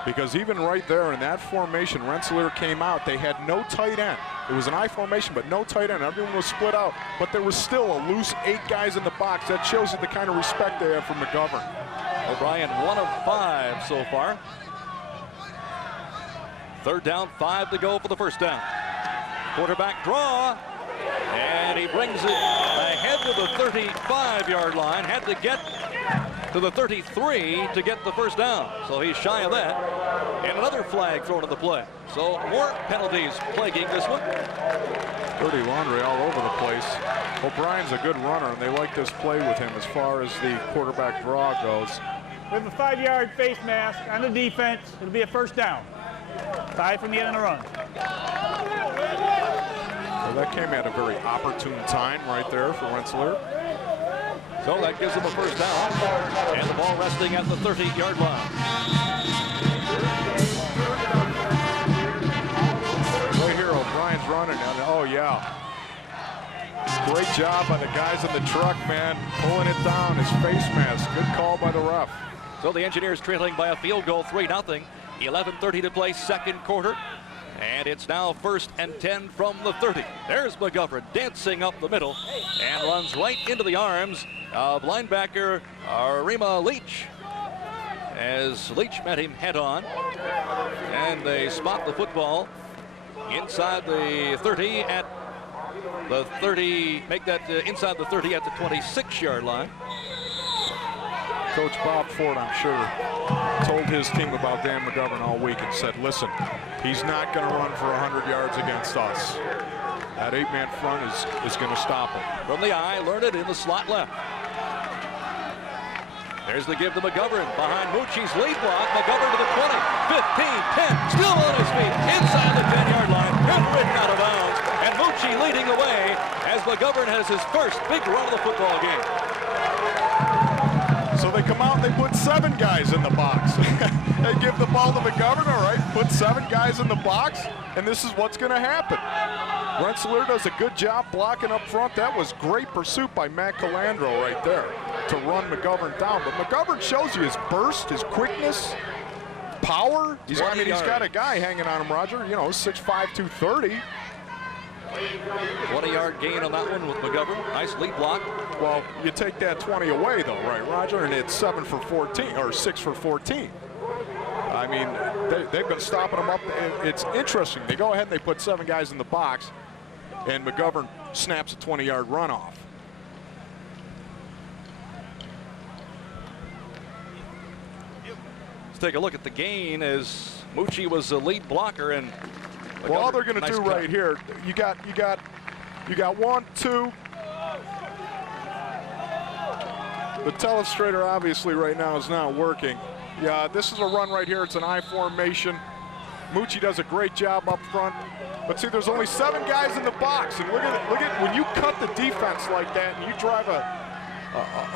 Because even right there in that formation, Rensselaer came out. They had no tight end. It was an I formation, but no tight end. Everyone was split out, but there was still a loose 8 guys in the box. That shows you the kind of respect they have for McGovern. O'Brien 1 of 5 so far. 3rd down, 5 to go for the 1st down. Quarterback draw, and he brings it ahead to the 35-yard line. Had to get to the 33 to get the 1st down. So he's shy of that. And another flag thrown at the play. So more penalties plaguing this one. Dirty laundry all over the place. O'Brien's a good runner, and they like this play with him as far as the quarterback draw goes. With a 5-yard face mask on the defense, it'll be a 1st down. 5 from the end of the run. Well, that came at a very opportune time right there for Rensselaer. So that gives them a 1st down, and the ball resting at the 30-yard line. Right here, O'Brien's running, and oh yeah. Great job by the guys in the truck, man, pulling it down, his face mask. Good call by the ref. So the Engineers trailing by a field goal, 3-0. 11:30 to play, 2nd quarter. And it's now 1st and 10 from the 30. There's McGovern dancing up the middle and runs right into the arms of linebacker Rima Leach, as Leach met him head on. And they spot the football inside the 30 at the 30, make that inside the 30 at the 26-yard line. Coach Bob Ford, I'm sure, told his team about Dan McGovern all week and said, listen, he's not going to run for 100 yards against us. That 8-man front is going to stop him. From the eye, Learned in the slot left. There's the give to McGovern behind Mucci's lead block. McGovern to the 20, 15, 10, still on his feet inside the 10-yard line, and written out of bounds. And Mucci leading the way as McGovern has his first big run of the football game. So they come out and they put 7 guys in the box. They give the ball to McGovern, all right, put 7 guys in the box, and this is what's going to happen. Rensselaer does a good job blocking up front. That was great pursuit by Matt Calandro right there to run McGovern down. But McGovern shows you his burst, his quickness, power. He's got a guy hanging on him, Roger, you know, 6'5", 230. 20-yard gain on that one with McGovern. Nice lead block. Well, you take that 20 away, though, right, Roger? And it's 7 for 14 or 6 for 14. I mean, they've been stopping them up. It's interesting. They go ahead and they put 7 guys in the box, and McGovern snaps a 20-yard runoff. Let's take a look at the gain as Mucci was the lead blocker, and well, all they're going to do right here, you got 1, 2. The telestrator obviously right now is not working. Yeah, this is a run right here. It's an I formation. Mucci does a great job up front. But see, there's only 7 guys in the box, and look at when you cut the defense like that and you drive a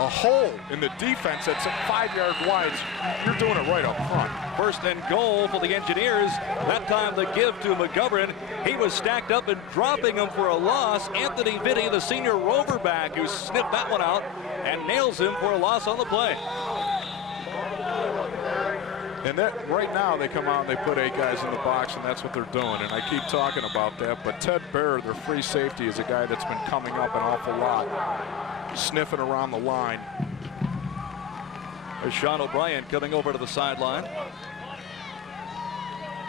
hole in the defense that's 5 yards wide, you're doing it right up front. First and goal for the Engineers. That time the give to McGovern. He was stacked up and dropping him for a loss. Anthony Vitti, the senior rover back, who sniffed that one out and nails him for a loss on the play. And that right now they come out and they put 8 guys in the box, and that's what they're doing. And I keep talking about that, but Ted Bear, their free safety, is a guy that's been coming up an awful lot, sniffing around the line. There's Sean O'Brien coming over to the sideline.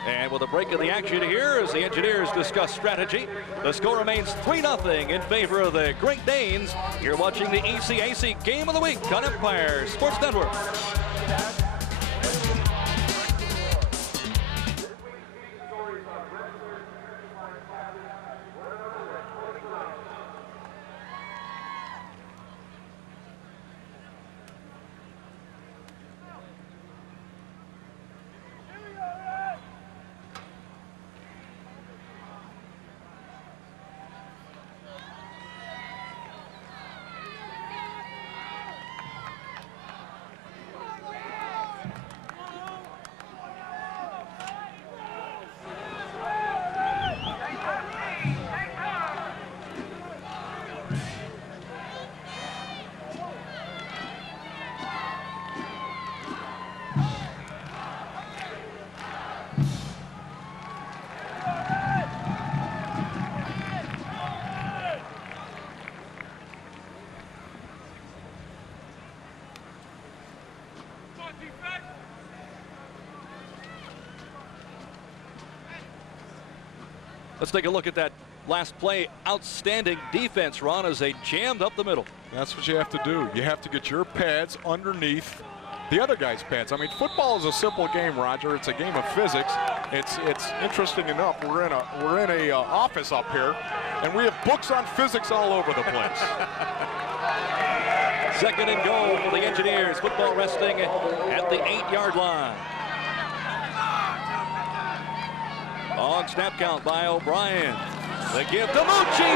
And with a break in the action here as the Engineers discuss strategy, the score remains 3-0 in favor of the Great Danes. You're watching the ECAC Game of the Week on Empire Sports Network. Let's take a look at that last play. Outstanding defense, Ron, as they jammed up the middle. That's what you have to do. You have to get your pads underneath the other guy's pads. I mean, football is a simple game, Roger. It's a game of physics. It's interesting enough. We're in a office up here, and we have books on physics all over the place. Second and goal for the Engineers. Football resting at the 8-yard line. On snap count by O'Brien. The give to Mucci.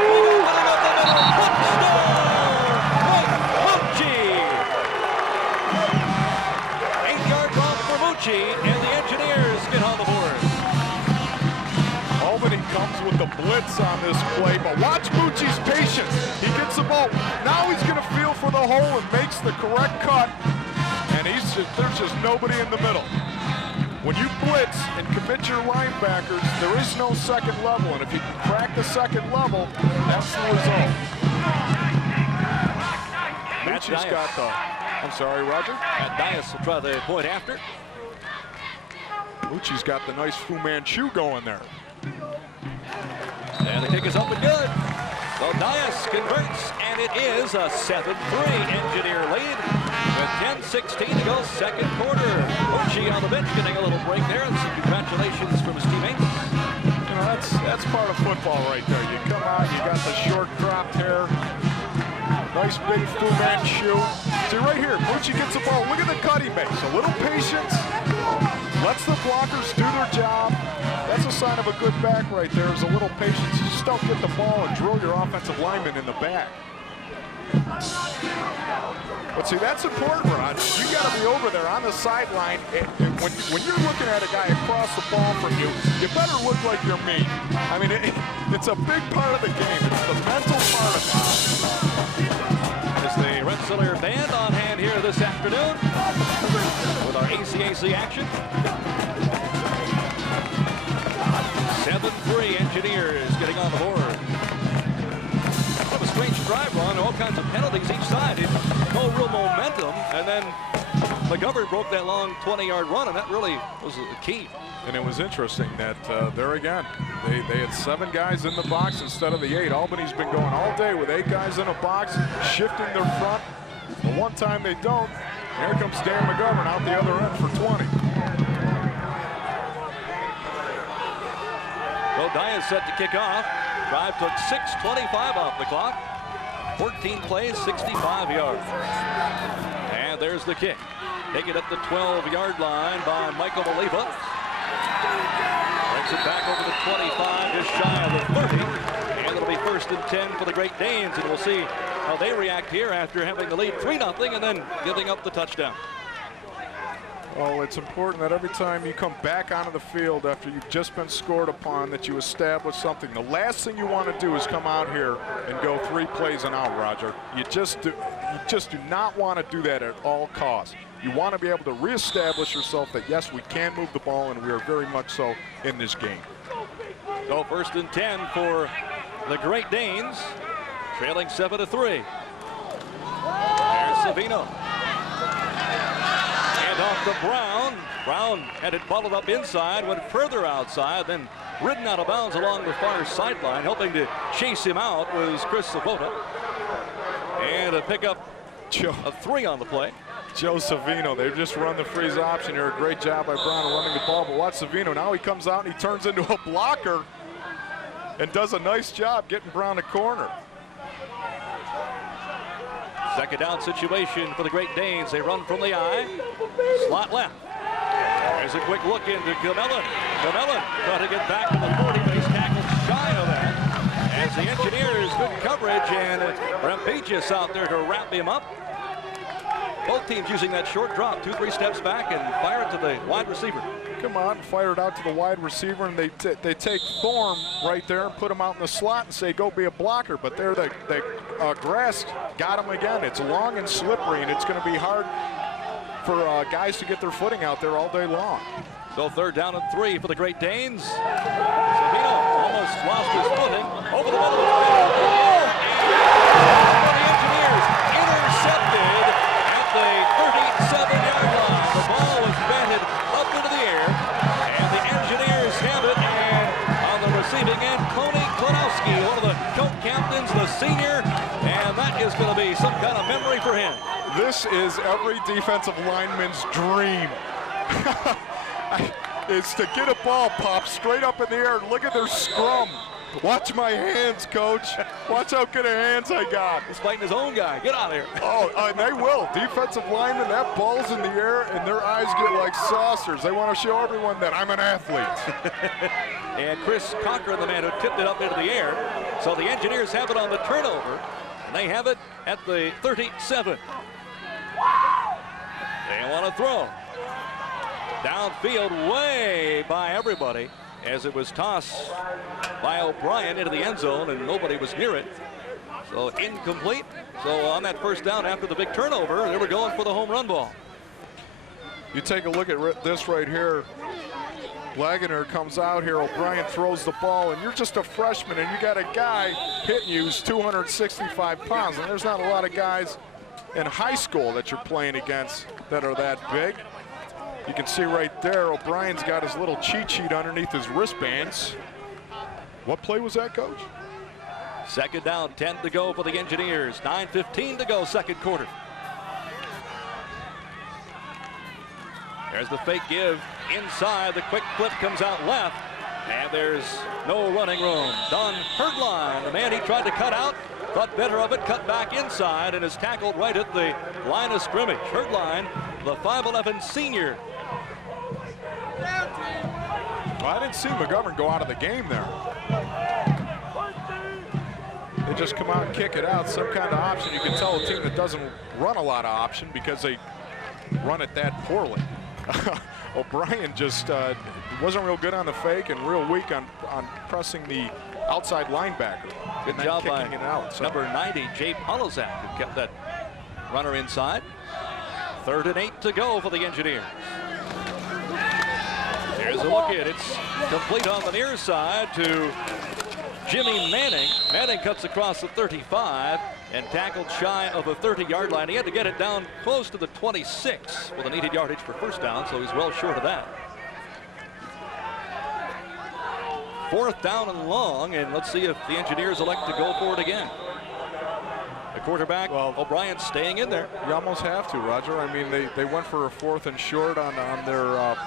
Mucci. 8-yard bomb for Mucci, and the Engineers get on the board. Albany comes with the blitz on this play, but watch Mucci's patience. He gets the ball. Now he's going to feel for the hole and makes the correct cut, and there's just nobody in the middle. When you blitz and commit your linebackers, there is no second level, and if you can crack the second level, that's the result. Mucci's got the, I'm sorry, Roger? And Dias will try the point after. Mucci's got the nice Fu Manchu going there. And the kick is up and good. So Dias converts, and it is a 7-3 Engineer lead. With 10:16 to go, second quarter. Mucci on the bench getting a little break there, and some congratulations from his teammates. You know, that's part of football right there. You come out, you got the short cropped hair, nice big Fu Manchu. See right here, Mucci gets the ball. Look at the cut he makes. A little patience, lets the blockers do their job. That's a sign of a good back right there, is a little patience. You just don't get the ball and drill your offensive lineman in the back. But see, that's important, Ron. You got to be over there on the sideline. And when you're looking at a guy across the ball from you, you better look like you're me. I mean, it's a big part of the game. It's the mental part of it. It's the Rensselaer Band on hand here this afternoon with our ACAC action. 7-3 Engineers getting on the board. strange drive run, all kinds of penalties each side. No real momentum, and then McGovern broke that long 20-yard run, and that really was the key. And it was interesting that there again, they had 7 guys in the box instead of the 8. Albany's been going all day with 8 guys in a box, shifting their front. But one time they don't, here comes Dan McGovern out the other end for 20. Rodaya is set to kick off. Drive took 6:25 off the clock. 14 plays, 65 yards. And there's the kick. Taken at the 12-yard line by Michael Oliva. Brings it back over the 25, just shy of the 30. And it'll be 1st and 10 for the Great Danes. And we'll see how they react here after having the lead 3-0 and then giving up the touchdown. Well, it's important that every time you come back onto the field after you've just been scored upon that you establish something. The last thing you want to do is come out here and go 3 plays and out, Roger. You just do not want to do that at all costs. You want to be able to reestablish yourself that, yes, we can move the ball, and we are very much so in this game. So 1st and 10 for the Great Danes, trailing 7-3. There's Savino. And off to Brown. Brown had it bottled up inside, went further outside, then ridden out of bounds along the far sideline. Helping to chase him out was Chris Sabota. And a pickup of 3 on the play. Joe Savino, they've just run the freeze option here. A great job by Brown running the ball, but watch Savino. Now he comes out and he turns into a blocker and does a nice job getting Brown a corner. 2nd down situation for the Great Danes. They run from the eye. Slot left. There's a quick look into Camellan. Camellan trying to get back to the 40, but he's tackled shy of that. As the Engineers, good coverage, and Rampagius out there to wrap him up. Both teams using that short drop, 2-3 steps back and fire it to the wide receiver. Come on, fire it out to the wide receiver, and they take Thorne right there and put him out in the slot and say, go be a blocker. But there, the grass got him again. It's long and slippery, and it's going to be hard for guys to get their footing out there all day long. So 3rd down and 3 for the Great Danes. Savino almost lost his footing. Over the middle of the field. For the Engineers, intercepted at the 37-yard line. The ball was batted up into the air, and the Engineers have it. And on the receiving end, Coney Klonowski, one of the coach captains, the senior, and that is going to be some kind of memory for him. This is every defensive lineman's dream. Is to get a ball popped straight up in the air. Look at their scrum. Watch my hands, coach. Watch how good of hands I got. He's fighting his own guy. Get out of here. Oh, and they will. Defensive linemen, that ball's in the air, and their eyes get like saucers. They want to show everyone that I'm an athlete. And Chris Cochran, the man who tipped it up into the air. So the Engineers have it on the turnover, and they have it at the 37. They want to throw. Downfield, way by everybody, as it was tossed by O'Brien into the end zone, and nobody was near it. So incomplete. So on that 1st down after the big turnover, they were going for the home run ball. You take a look at this right here. Wagner comes out here, O'Brien throws the ball, and you're just a freshman, and you got a guy hitting you who's 265 pounds, and there's not a lot of guys in high school that you're playing against that are that big. You can see right there, O'Brien's got his little cheat sheet underneath his wristbands. What play was that, Coach? 2nd down, 10 to go for the Engineers. 9:15 to go, 2nd quarter. There's the fake give inside. The quick flip comes out left, and there's no running room. Don Herdline, the man he tried to cut out, thought better of it, cut back inside, and is tackled right at the line of scrimmage. Herdline, the 5'11" senior. Well, I didn't see McGovern go out of the game there. They just come out and kick it out, some kind of option. You can tell a team that doesn't run a lot of option because they run it that poorly. O'Brien just wasn't real good on the fake and real weak on pressing the outside linebacker. Good job by number 90, Jay Polozak, who kept that runner inside. 3rd and 8 to go for the Engineers. Here's a look at it. It's complete on the near side to Jimmy Manning. Manning cuts across the 35 and tackled shy of the 30-yard line. He had to get it down close to the 26 with a needed yardage for first down, so he's well short of that. 4th down and long, and let's see if the Engineers elect to go for it again. The quarterback, O'Brien, staying in there. You almost have to, Roger. I mean, they went for a 4th and short on their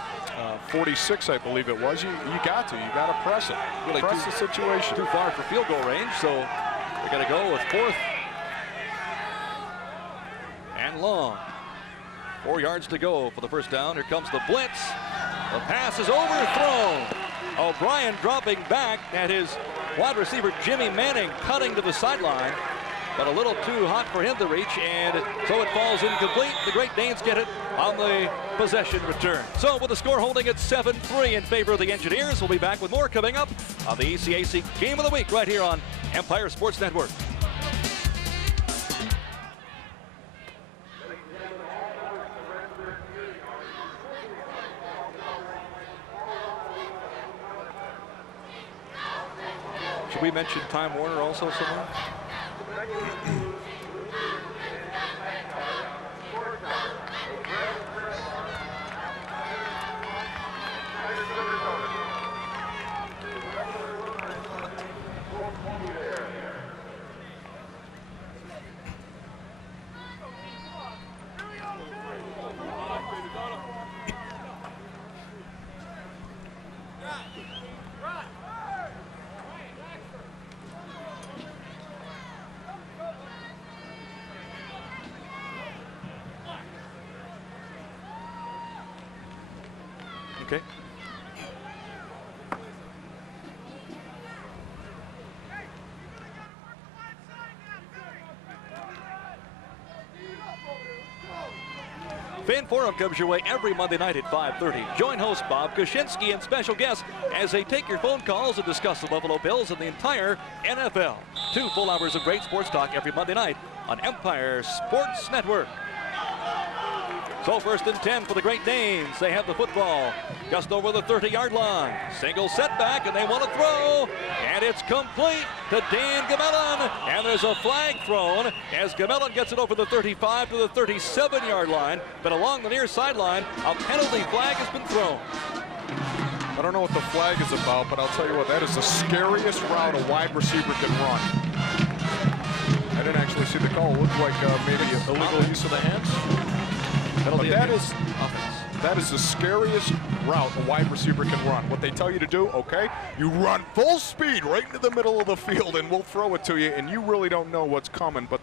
46, I believe it was. You got to press it. Really press the situation. Too far for field goal range, so they're going to go with 4th and long. 4 yards to go for the first down. Here comes the blitz. The pass is overthrown. O'Brien dropping back at his wide receiver Jimmy Manning, cutting to the sideline, but a little too hot for him to reach, and so it falls incomplete. The Great Danes get it on the possession return. So with the score holding at 7-3 in favor of the Engineers, we'll be back with more coming up on the ECAC Game of the Week right here on Empire Sports Network. Should we mention Time Warner also somewhere? Okay. Fan Forum comes your way every Monday night at 5:30. Join host Bob Kuczynski and special guests as they take your phone calls and discuss the Buffalo Bills and the entire NFL. 2 full hours of great sports talk every Monday night on Empire Sports Network. So 1st and 10 for the Great Danes. They have the football just over the 30-yard line. Single setback, and they want to throw, and it's complete to Dan Gamellan. And there's a flag thrown as Gamellan gets it over the 35 to the 37-yard line. But along the near sideline, a penalty flag has been thrown. I don't know what the flag is about, but I'll tell you what, that is the scariest route a wide receiver can run. I didn't actually see the call. It looked like maybe illegal use of the hands. But that is the scariest route a wide receiver can run. What they tell you to do, okay, you run full speed right into the middle of the field and we'll throw it to you, and you really don't know what's coming, but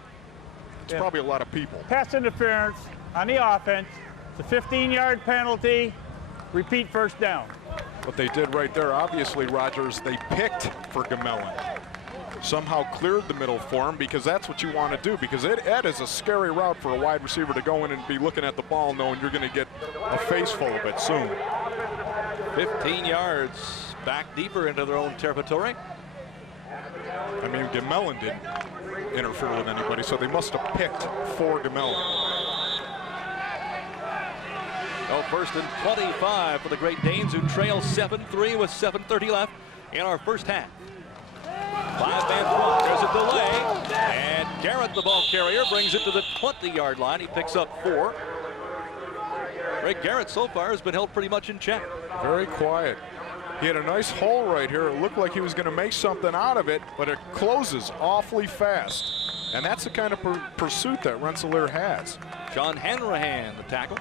it's probably a lot of people. Pass interference on the offense. It's a 15-yard penalty. Repeat first down. What they did right there, obviously, Rogers, they picked for Gamellan. Somehow cleared the middle for him, because that's what you want to do, because that is a scary route for a wide receiver to go in and be looking at the ball knowing you're going to get a face full of it soon. 15 yards back deeper into their own territory. I mean, Gamellan didn't interfere with anybody, so they must have picked for Gamellan. Oh, 1st and 25 for the Great Danes, who trail 7-3 with 7:30 left in our first half. 5-man front. There's a delay, and Garrett, the ball carrier, brings it to the 20-yard line. He picks up 4. Greg Garrett so far has been held pretty much in check. Very quiet. He had a nice hole right here. It looked like he was going to make something out of it, but it closes awfully fast. And that's the kind of pursuit that Rensselaer has. John Hanrahan, the tackle.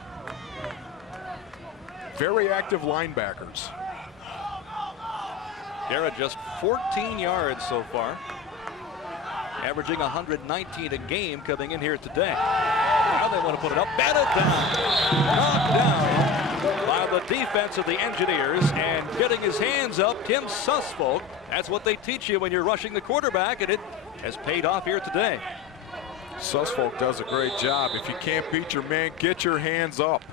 Very active linebackers. Garrett just 14 yards so far, averaging 119 a game coming in here today. Now they want to put it up, batted down, knocked down by the defense of the Engineers, and getting his hands up, Tim Susfolk. That's what they teach you when you're rushing the quarterback, and it has paid off here today. Susfolk does a great job. If you can't beat your man, get your hands up.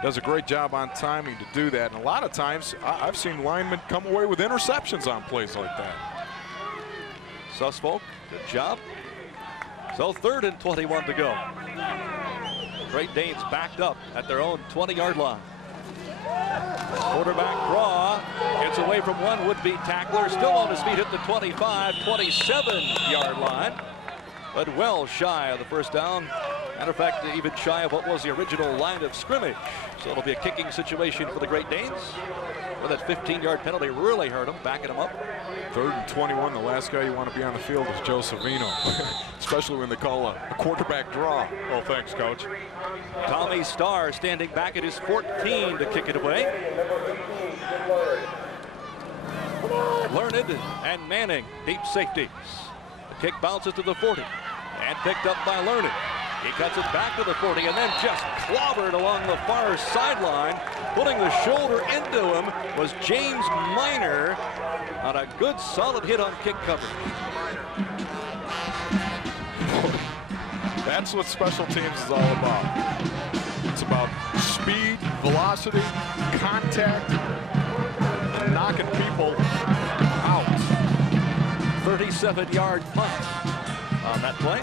Does a great job on timing to do that. And a lot of times, I've seen linemen come away with interceptions on plays like that. Susfolk, good job. So 3rd and 21 to go. Great Danes backed up at their own 20-yard line. Quarterback draw. Gets away from one would-be tackler. Still on his feet at the 25, 27-yard line. But well shy of the first down. Matter of fact, even shy of what was the original line of scrimmage. So it'll be a kicking situation for the Great Danes. Well, that 15-yard penalty really hurt him, backing him up. 3rd and 21. The last guy you want to be on the field is Joe Savino, especially when they call a quarterback draw. Oh, thanks, Coach. Tommy Starr standing back at his 14 to kick it away. Learned and Manning, deep safeties. The kick bounces to the 40 and picked up by Learned. He cuts it back to the 40 and then just clobbered along the far sideline. Putting the shoulder into him was James Miner on a good solid hit on kick coverage. That's what special teams is all about. It's about speed, velocity, contact, and knocking people out. 37-yard punt on that play.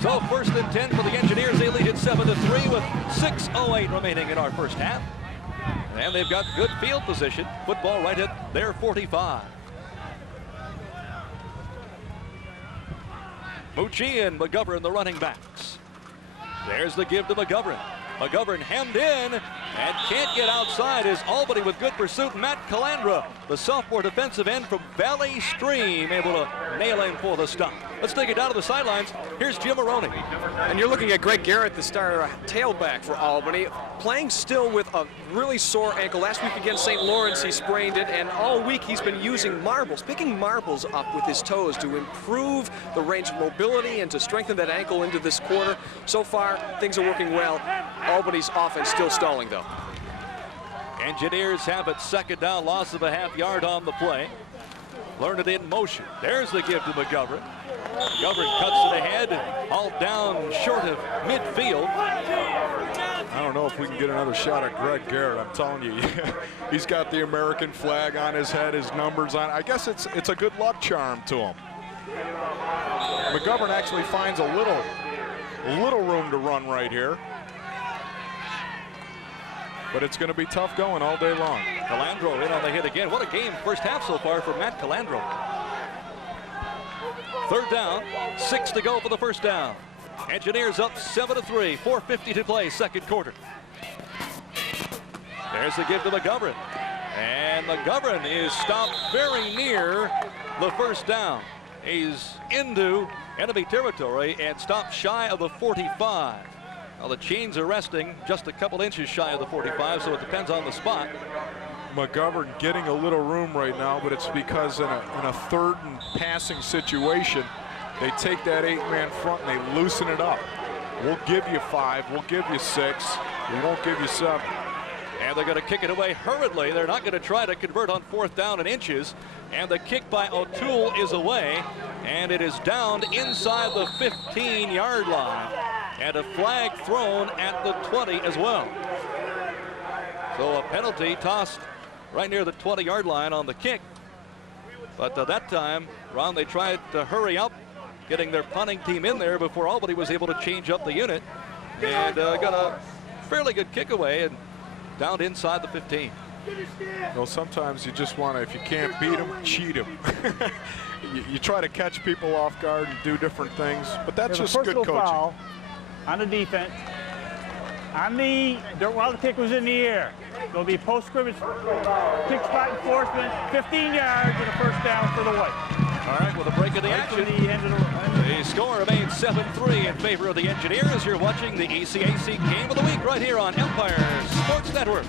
So 1st and 10 for the Engineers. They lead at 7-3 with 6:08 remaining in our first half. And they've got good field position. Football right at their 45. Mucci and McGovern, the running backs. There's the give to McGovern. McGovern hemmed in and can't get outside as Albany with good pursuit. Matt Calandra, the sophomore defensive end from Valley Stream, able to nail him for the stop. Let's take it down to the sidelines. Here's Jim Maroney. And you're looking at Greg Garrett, the starter tailback for Albany, playing still with a really sore ankle. Last week against St. Lawrence, he sprained it, and all week he's been using marbles, picking marbles up with his toes to improve the range of mobility and to strengthen that ankle into this quarter. So far, things are working well. Albany's offense still stalling, though. Engineers have it 2nd down, loss of a half-yard on the play. Learned it in motion. There's the give to McGovern. McGovern cuts it ahead, hauled down short of midfield. I don't know if we can get another shot at Greg Garrett. I'm telling you, he's got the American flag on his head, his numbers on. I guess it's a good luck charm to him. McGovern actually finds a little room to run right here. But it's going to be tough going all day long. Calandro in on the hit again. What a game first half so far for Matt Calandro. 3rd down, 6 to go for the first down. Engineers up 7-3, 4:50 to play, 2nd quarter. There's the give to McGovern. And McGovern is stopped very near the first down. He's into enemy territory and stopped shy of the 45. Now the chains are resting just a couple inches shy of the 45, so it depends on the spot. McGovern getting a little room right now, but it's because in a 3rd and passing situation, they take that 8-man front and they loosen it up. We'll give you 5, we'll give you 6, we won't give you 7. And they're going to kick it away hurriedly. They're not going to try to convert on 4th down in inches. And the kick by O'Toole is away, and it is down inside the 15-yard line. And a flag thrown at the 20 as well. So a penalty tossed right near the 20-yard line on the kick. But that time, Ron, they tried to hurry up, getting their punting team in there before Albany was able to change up the unit. And got a fairly good kick away and down inside the 15. Well, sometimes you just want to, if you can't beat them, cheat them. you try to catch people off guard and do different things, but that's just good coaching. Foul on the defense. While the kick was in the air. There'll be post-scrimmage kick spot enforcement, 15 yards and a first down for the White. All right, with a break of the action. The score remains 7-3 in favor of the Engineers. You're watching the ECAC Game of the Week right here on Empire Sports Network.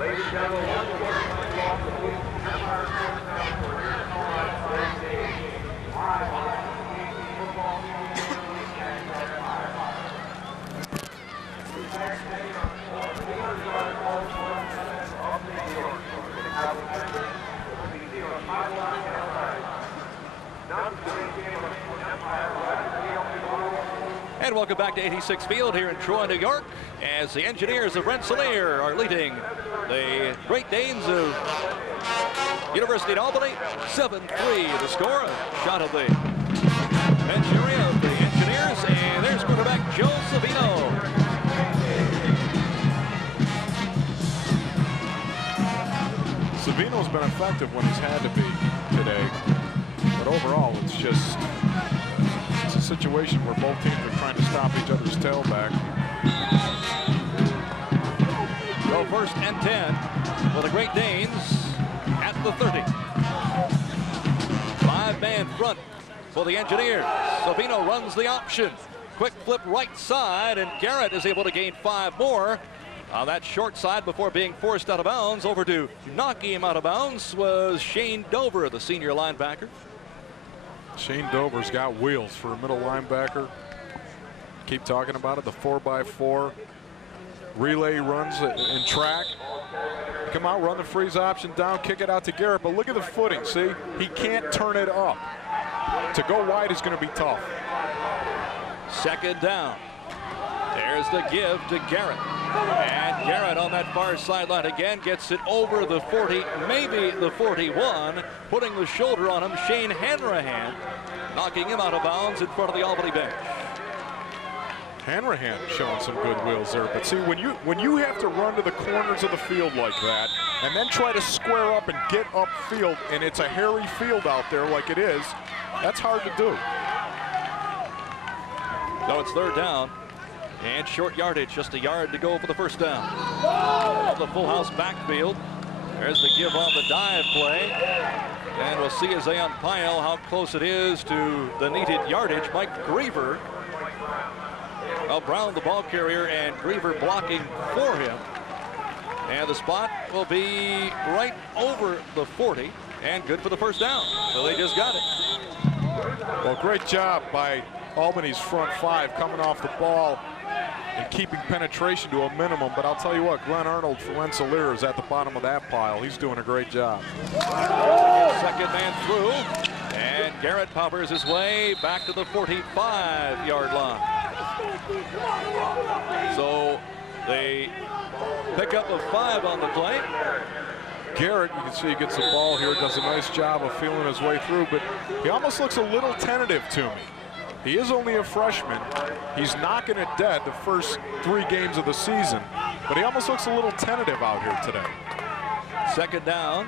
Ladies and gentlemen, And welcome back to 86 Field here in Troy, New York, as the Engineers of Rensselaer are leading the Great Danes of University of Albany 7-3. The score, a shot of the bench area of the Engineers, and there's quarterback Joe Savino. Savino's been effective when he's had to be today, but overall it's just a situation where both teams are trying to stop each other's tailback. So first and 10 for the Great Danes at the 30. 5-man front for the Engineers. Savino runs the option. Quick flip right side, and Garrett is able to gain 5 more. On that short side before being forced out of bounds. Over to knock him out of bounds was Shane Dover, the senior linebacker. Shane Dover's got wheels for a middle linebacker. Keep talking about it, the 4x4 relay runs in track. Come out, run the freeze option down, kick it out to Garrett, but look at the footing, see? He can't turn it up. To go wide is going to be tough. Second down. There's the give to Garrett. And Garrett on that far sideline again gets it over the 40, maybe the 41, putting the shoulder on him. Shane Hanrahan knocking him out of bounds in front of the Albany bench. Hanrahan showing some good wheels there, but see, when you have to run to the corners of the field like that and then try to square up and get upfield, and it's a hairy field out there like it is, that's hard to do. So it's third down and short yardage, just a yard to go for the first down. The full house backfield. There's the give on the dive play. And we'll see as they umpire how close it is to the needed yardage. Mike Griever. Well, Brown, the ball carrier, and Griever blocking for him. And the spot will be right over the 40 and good for the first down. So they just got it. Well, great job by Albany's front 5 coming off the ball and keeping penetration to a minimum. But I'll tell you what, Glenn Arnold for Rensselaer is at the bottom of that pile. He's doing a great job. Second man through, and Garrett powers his way back to the 45-yard line. So they pick up a 5 on the play. Garrett, you can see he gets the ball here, does a nice job of feeling his way through, but he almost looks a little tentative to me. He is only a freshman. He's knocking it dead the first 3 games of the season, but he almost looks a little tentative out here today. Second down,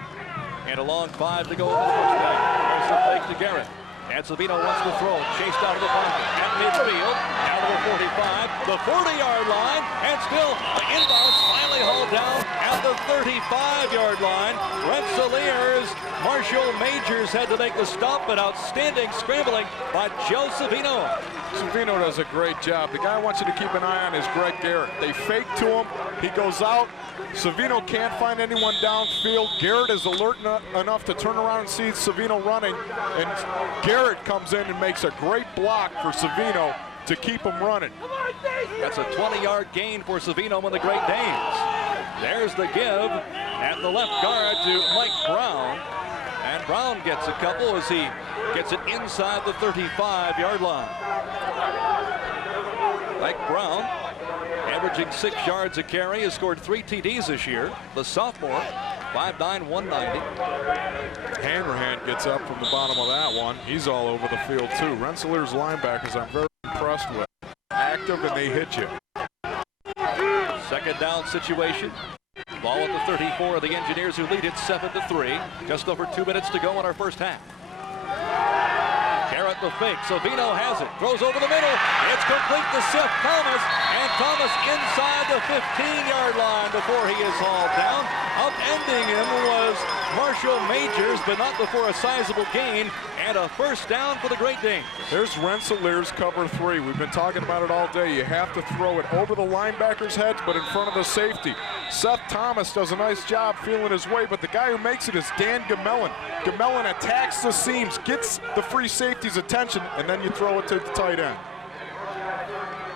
and a long 5 to go in the first down. There's the fake to Garrett. And Savino wants to throw, chased out of the pocket at midfield, out of the 45, the 40-yard line, and still the inbounds finally hauled down at the 35-yard line. Rensselaer's Marshall Majors had to make the stop, but outstanding scrambling by Joe Savino. Savino does a great job. The guy I want you to keep an eye on is Greg Garrett. They fake to him. He goes out. Savino can't find anyone downfield. Garrett is alert enough to turn around and see Savino running. And Garrett comes in and makes a great block for Savino to keep him running. That's a 20-yard gain for Savino and the Great Danes. There's the give at the left guard to Mike Brown. And Brown gets a couple as he gets it inside the 35-yard line. Mike Brown, averaging 6 yards a carry, has scored 3 TDs this year. The sophomore, 5'9", 190. Hanrahan gets up from the bottom of that one. He's all over the field too. Rensselaer's linebackers I'm very impressed with. Active and they hit you. Second down situation. Ball at the 34 of the Engineers, who lead it 7-3. Just over 2 minutes to go in our first half. Garrett the fake. Savino has it. Throws over the middle. It's complete to Seth Thomas. And Thomas inside the 15-yard line before he is hauled down. Upending him was Marshall Majors, but not before a sizable gain. And a first down for the Great Danes. There's Rensselaer's cover 3. We've been talking about it all day. You have to throw it over the linebackers' heads, but in front of the safety. Seth Thomas does a nice job feeling his way, but the guy who makes it is Dan Gamellon. Gamellon attacks the seams, gets the free safety's attention, and then you throw it to the tight end.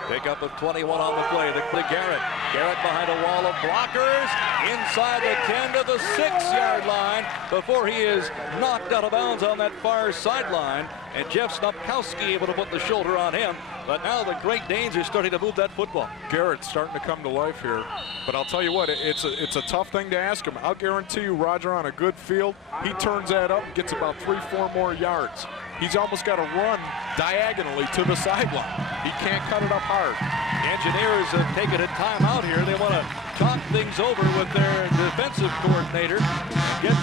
Pick up of 21 on the play. The Garrett. Garrett behind a wall of blockers. Inside the 10 to the 6-yard line before he is knocked out of bounds on that far sideline. And Jeff Snopkowski able to put the shoulder on him. But now the Great Danes are starting to move that football. Garrett's starting to come to life here. But I'll tell you what, it's a tough thing to ask him. I'll guarantee you, Roger, on a good field, he turns that up and gets about 3-4 more yards. He's almost got to run diagonally to the sideline. He can't cut it up hard. Engineers have taken a timeout here. They want to talk things over with their defensive coordinator. Get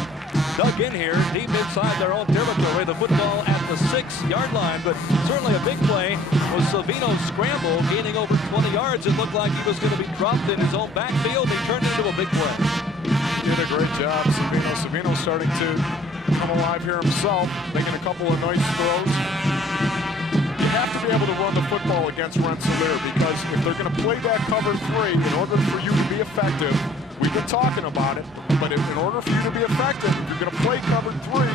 dug in here deep inside their own territory. The football at the 6-yard line, but certainly a big play was Savino's scramble, gaining over 20 yards. It looked like he was going to be dropped in his own backfield. He turned into a big play. Did a great job, Savino. Savino's starting to come alive here himself, making a couple of nice throws. You have to be able to run the football against Rensselaer, because if they're going to play that cover 3, in order for you to be effective, we've been talking about it, but in order for you to be effective, if you're going to play cover 3,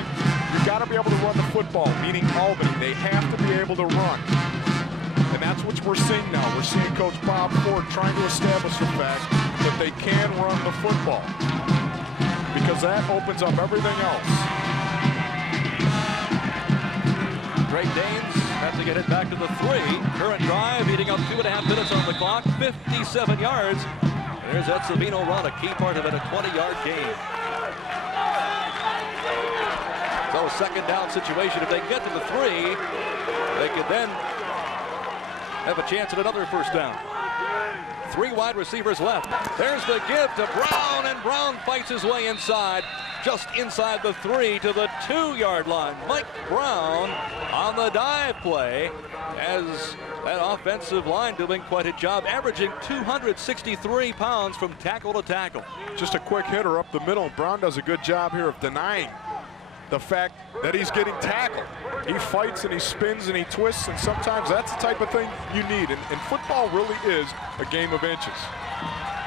you've got to be able to run the football, meaning Albany. They have to be able to run. And that's what we're seeing now. We're seeing Coach Bob Ford trying to establish the fact that they can run the football, because that opens up everything else. Great Danes have to get it back to the 3. Current drive eating up 2.5 minutes on the clock, 57 yards. There's that Savino run, a key part of it, a 20-yard gain. So a second down situation. If they get to the 3, they could then have a chance at another first down. 3 wide receivers left. There's the give to Brown, and Brown fights his way inside, just inside the 3 to the 2-yard line. Mike Brown on the dive play, as that offensive line doing quite a job, averaging 263 pounds from tackle to tackle. Just a quick hitter up the middle. Brown does a good job here of denying the fact that he's getting tackled. He fights and he spins and he twists, and sometimes that's the type of thing you need. And football really is a game of inches.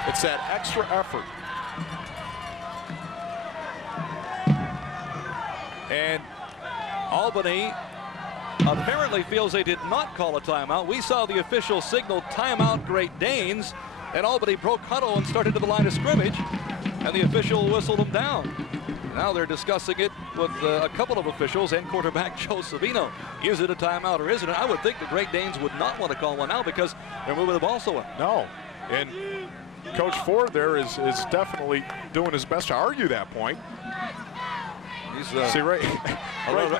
It's that extra effort. And Albany apparently feels they did not call a timeout. We saw the official signal timeout Great Danes, and Albany broke huddle and started to the line of scrimmage, and the official whistled them down. Now they're discussing it with a couple of officials and quarterback Joe Savino. Is it a timeout or isn't it? I would think the Great Danes would not want to call one now, because they're moving the ball so well. No, and Coach Ford there is definitely doing his best to argue that point. He's See, right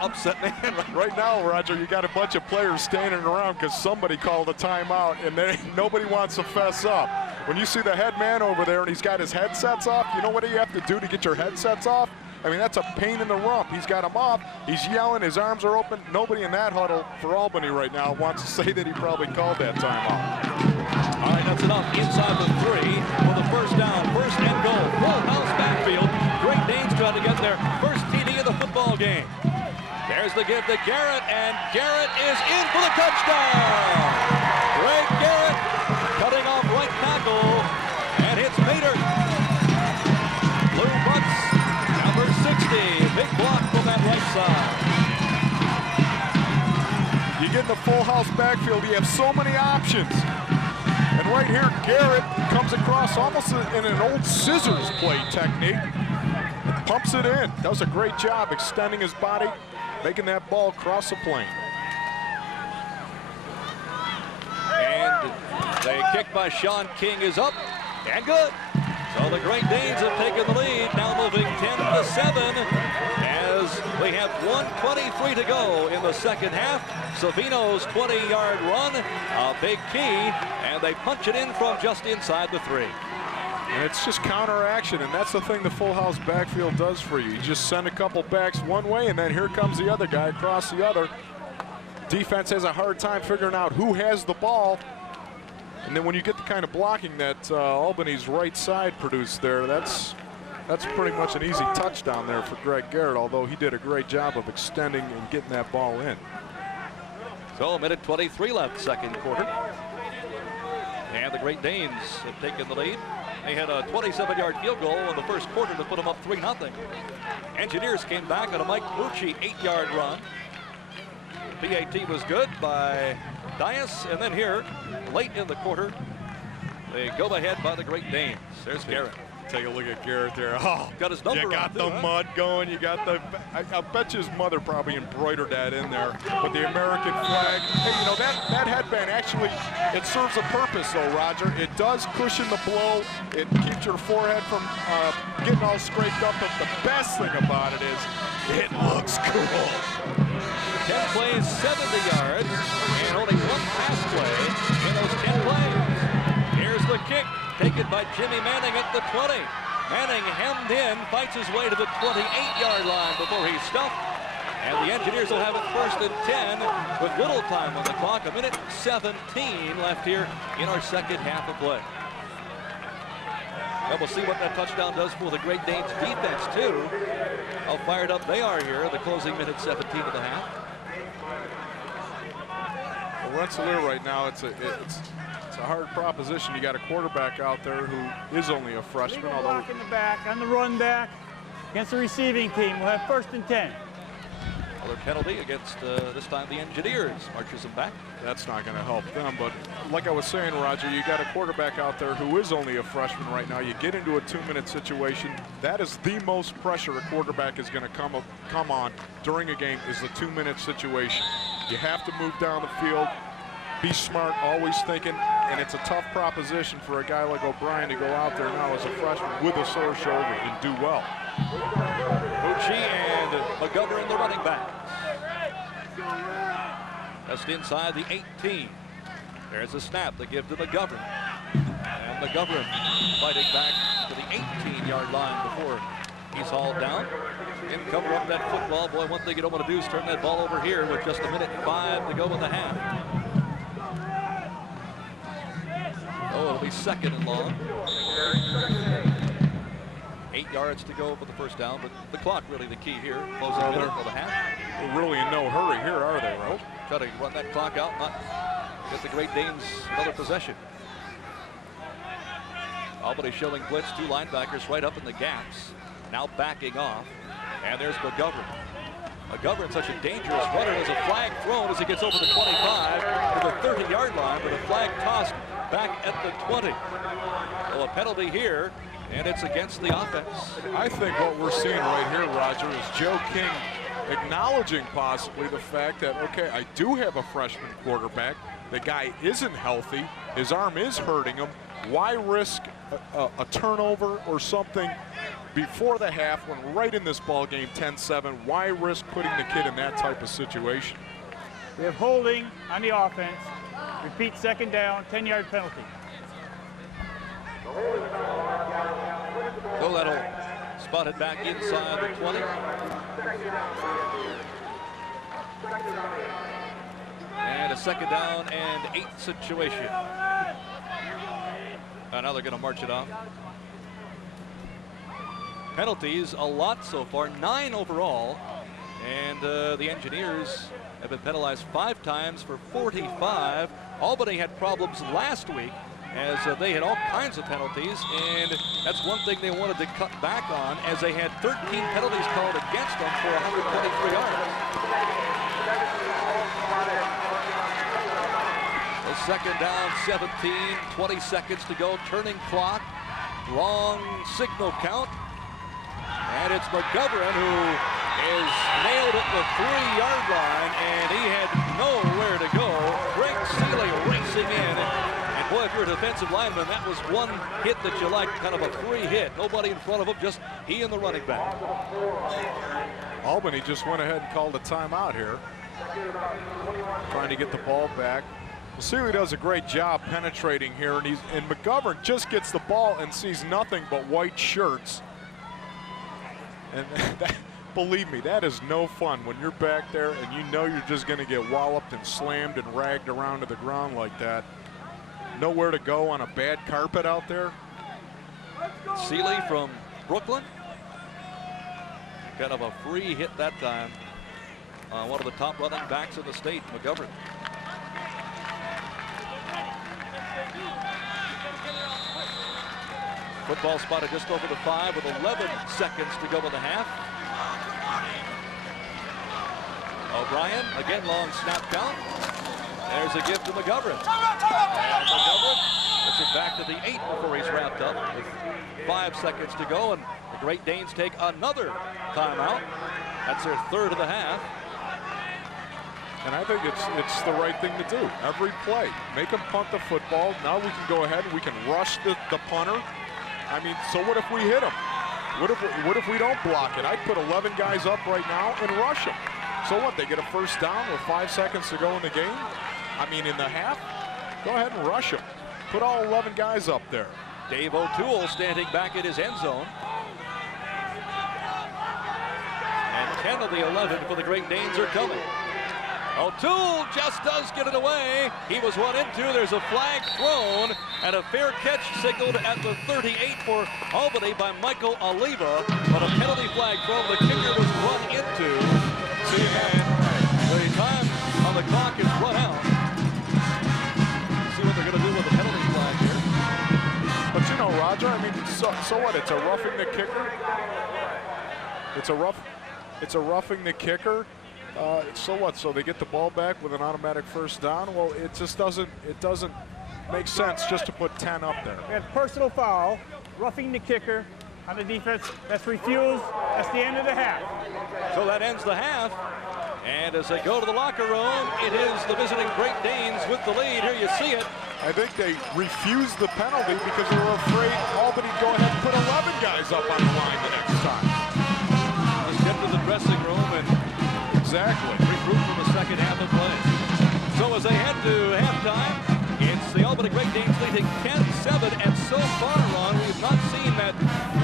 upset man. Right now, Roger, you got a bunch of players standing around because somebody called a timeout, and nobody wants to fess up. When you see the head man over there and he's got his headsets off, you know what you have to do to get your headsets off? I mean, that's a pain in the rump. He's got them off. He's yelling. His arms are open. Nobody in that huddle for Albany right now wants to say that he probably called that timeout. All right, that's enough. Inside the 3 for the first down. First and goal. Full house backfield. Great Danes trying to get their first TD of the football game. There's the give to Garrett, and Garrett is in for the touchdown. Greg Garrett cutting off right tackle, and it's Mater. Blue Bucks, number 60. Big block from that right side. You get in the full house backfield, you have so many options. And right here, Garrett comes across almost in an old scissors play technique. Pumps it in. Does a great job extending his body, making that ball cross the plane. And the kick by Sean King is up and good. So the Great Danes have taken the lead, now moving 10-7 as we have 1:23 to go in the second half. Savino's 20-yard run, a big key, and they punch it in from just inside the 3. And it's just counteraction, and that's the thing the full house backfield does for you. You just send a couple backs one way, and then here comes the other guy across the other. Defense has a hard time figuring out who has the ball. And then when you get the kind of blocking that Albany's right side produced there, that's pretty much an easy touchdown there for Greg Garrett, although he did a great job of extending and getting that ball in. So a minute 23 left, second quarter. And the Great Danes have taken the lead. They had a 27-yard field goal in the first quarter to put them up 3-0. Engineers came back on a Mike Mucci 8-yard run. PAT was good by Dias, and then here, late in the quarter, they go ahead by the Great Danes. There's Garrett. Take a look at Garrett there. Oh, Got his number you got on the too, huh? mud going. You got the. I bet you his mother probably embroidered that in there with the American flag. Hey, you know that headband actually it serves a purpose though, Roger. It does cushion the blow. It keeps your forehead from getting all scraped up. But the best thing about it is it looks cool. 10 plays, 70 yards, and only one pass play in those 10 plays. Here's the kick, taken by Jimmy Manning at the 20. Manning hemmed in, fights his way to the 28-yard line before he's stuffed. And the Engineers will have it 1st and 10 with little time on the clock. 1:17 left here in our second half of play. And we'll see what that touchdown does for the Great Danes defense, too. How fired up they are here, the closing minute 17 of the half. Well, Rensselaer right now, it's a hard proposition. You got a quarterback out there who is only a freshman. Legal Although block in the back, on the run back, against the receiving team. We'll have 1st and 10. Another penalty against, this time, the Engineers. Marches them back. that's not going to help them. But like I was saying, Roger, you got a quarterback out there who is only a freshman right now. You get into a 2-minute situation. That is the most pressure a quarterback is going to come on during a game is the 2-minute situation. You have to move down the field. Be smart, always thinking, and it's a tough proposition for a guy like O'Brien to go out there now as a freshman with a sore shoulder and do well. Mucci and McGovern, the running backs. Just inside the 18. There's a snap they give to McGovern. And McGovern fighting back to the 18-yard line before he's hauled down. Didn't cover up that football. Boy, one thing you don't want to do is turn that ball over here with just 1:05 to go in the half. Oh, it'll be 2nd and long. 8 yards to go for the first down, but the clock really the key here. Closing minute of the half. They're really in no hurry here, are they, Ro? Try to run that clock out, not get the Great Danes another possession. Albany showing blitz, 2 linebackers right up in the gaps. Now backing off, and there's McGovern. McGovern, such a dangerous runner, as a flag thrown as he gets over the 25 to the 30-yard line, with a flag tossed back at the 20. So a penalty here, and it's against the offense. I think what we're seeing right here, Roger, is Joe King acknowledging possibly the fact that, okay, I do have a freshman quarterback. The guy isn't healthy. His arm is hurting him. Why risk a turnover or something before the half when right in this ball game, 10-7? Why risk putting the kid in that type of situation? We have holding on the offense. Repeat 2nd down, 10-yard penalty. So that'll spot it back inside the 20. And a 2nd down and 8 situation. Now they're going to march it off. Penalties, a lot so far, 9 overall. And the Engineers have been penalized 5 times for 45. Albany had problems last week as they had all kinds of penalties, and that's one thing they wanted to cut back on, as they had 13 penalties called against them for 123 yards. So 2nd down, 17, 20 seconds to go, turning clock, wrong signal count, and it's McGovern who is nailed at the 3-yard line, and he had nowhere to go. Greg Seeley racing in. And boy, if you're a defensive lineman, that was one hit that you like, kind of a free hit. Nobody in front of him, just he and the running back. Albany just went ahead and called a timeout here, trying to get the ball back. Seeley does a great job penetrating here, and McGovern just gets the ball and sees nothing but white shirts. And that, believe me, that is no fun when you're back there and you know you're just going to get walloped and slammed and ragged around to the ground like that. Nowhere to go on a bad carpet out there. Seeley from Brooklyn. Kind of a free hit that time. One of the top running backs in the state, McGovern. Football spotted just over the 5 with 11 seconds to go in the half. O'Brien, again long snap count. There's a give to McGovern. And McGovern gets it back to the 8 before he's wrapped up with 5 seconds to go, and the Great Danes take another timeout. That's their 3rd of the half. And I think it's the right thing to do. Every play, make them punt the football. Now we can go ahead and we can rush the punter. I mean, so what if we hit him? What if we don't block it? I'd put 11 guys up right now and rush them. So what, they get a first down with 5 seconds to go in the game? I mean, in the half? Go ahead and rush them. Put all 11 guys up there. Dave O'Toole standing back at his end zone. And 10 of the 11 for the Great Danes are coming. O'Toole just does get it away. He was run into. There's a flag thrown and a fair catch signaled at the 38 for Albany by Michael Oliva. But a penalty flag thrown. The kicker was run into. And the time on the clock is run out. See what they're going to do with the penalty flag here. But you know, Roger, I mean, so what? It's a roughing the kicker. It's a roughing the kicker. So what? So they get the ball back with an automatic first down? Well, it just doesn't make sense just to put 10 up there. We have personal foul, roughing the kicker on the defense. That's refused. That's the end of the half. So that ends the half. And as they go to the locker room, it is the visiting Great Danes with the lead. Here you see it. I think they refused the penalty because they were afraid Albany would go ahead and put 11 guys up on the line the next time. Let's get to the dressing room and exactly regroup for the second half of play. So as they head to halftime, it's the Albany Great Danes leading 10-7, and so far, Ron, we've not seen that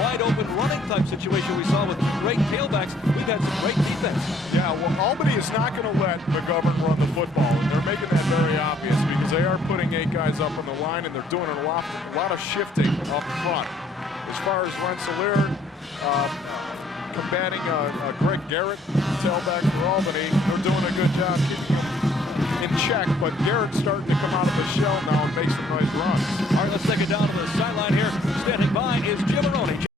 wide-open running type situation we saw with great tailbacks. We've had some great defense. Yeah, well, Albany is not going to let McGovern run the football, and they're making that very obvious because they are putting 8 guys up on the line, and they're doing a lot of shifting up front. As far as Rensselaer, combating Greg Garrett, tailback for Albany, they're doing a good job keeping him in check, but Garrett's starting to come out of the shell now and make some nice runs. All right, let's take it down to the sideline here. Standing by is Jim Maroney.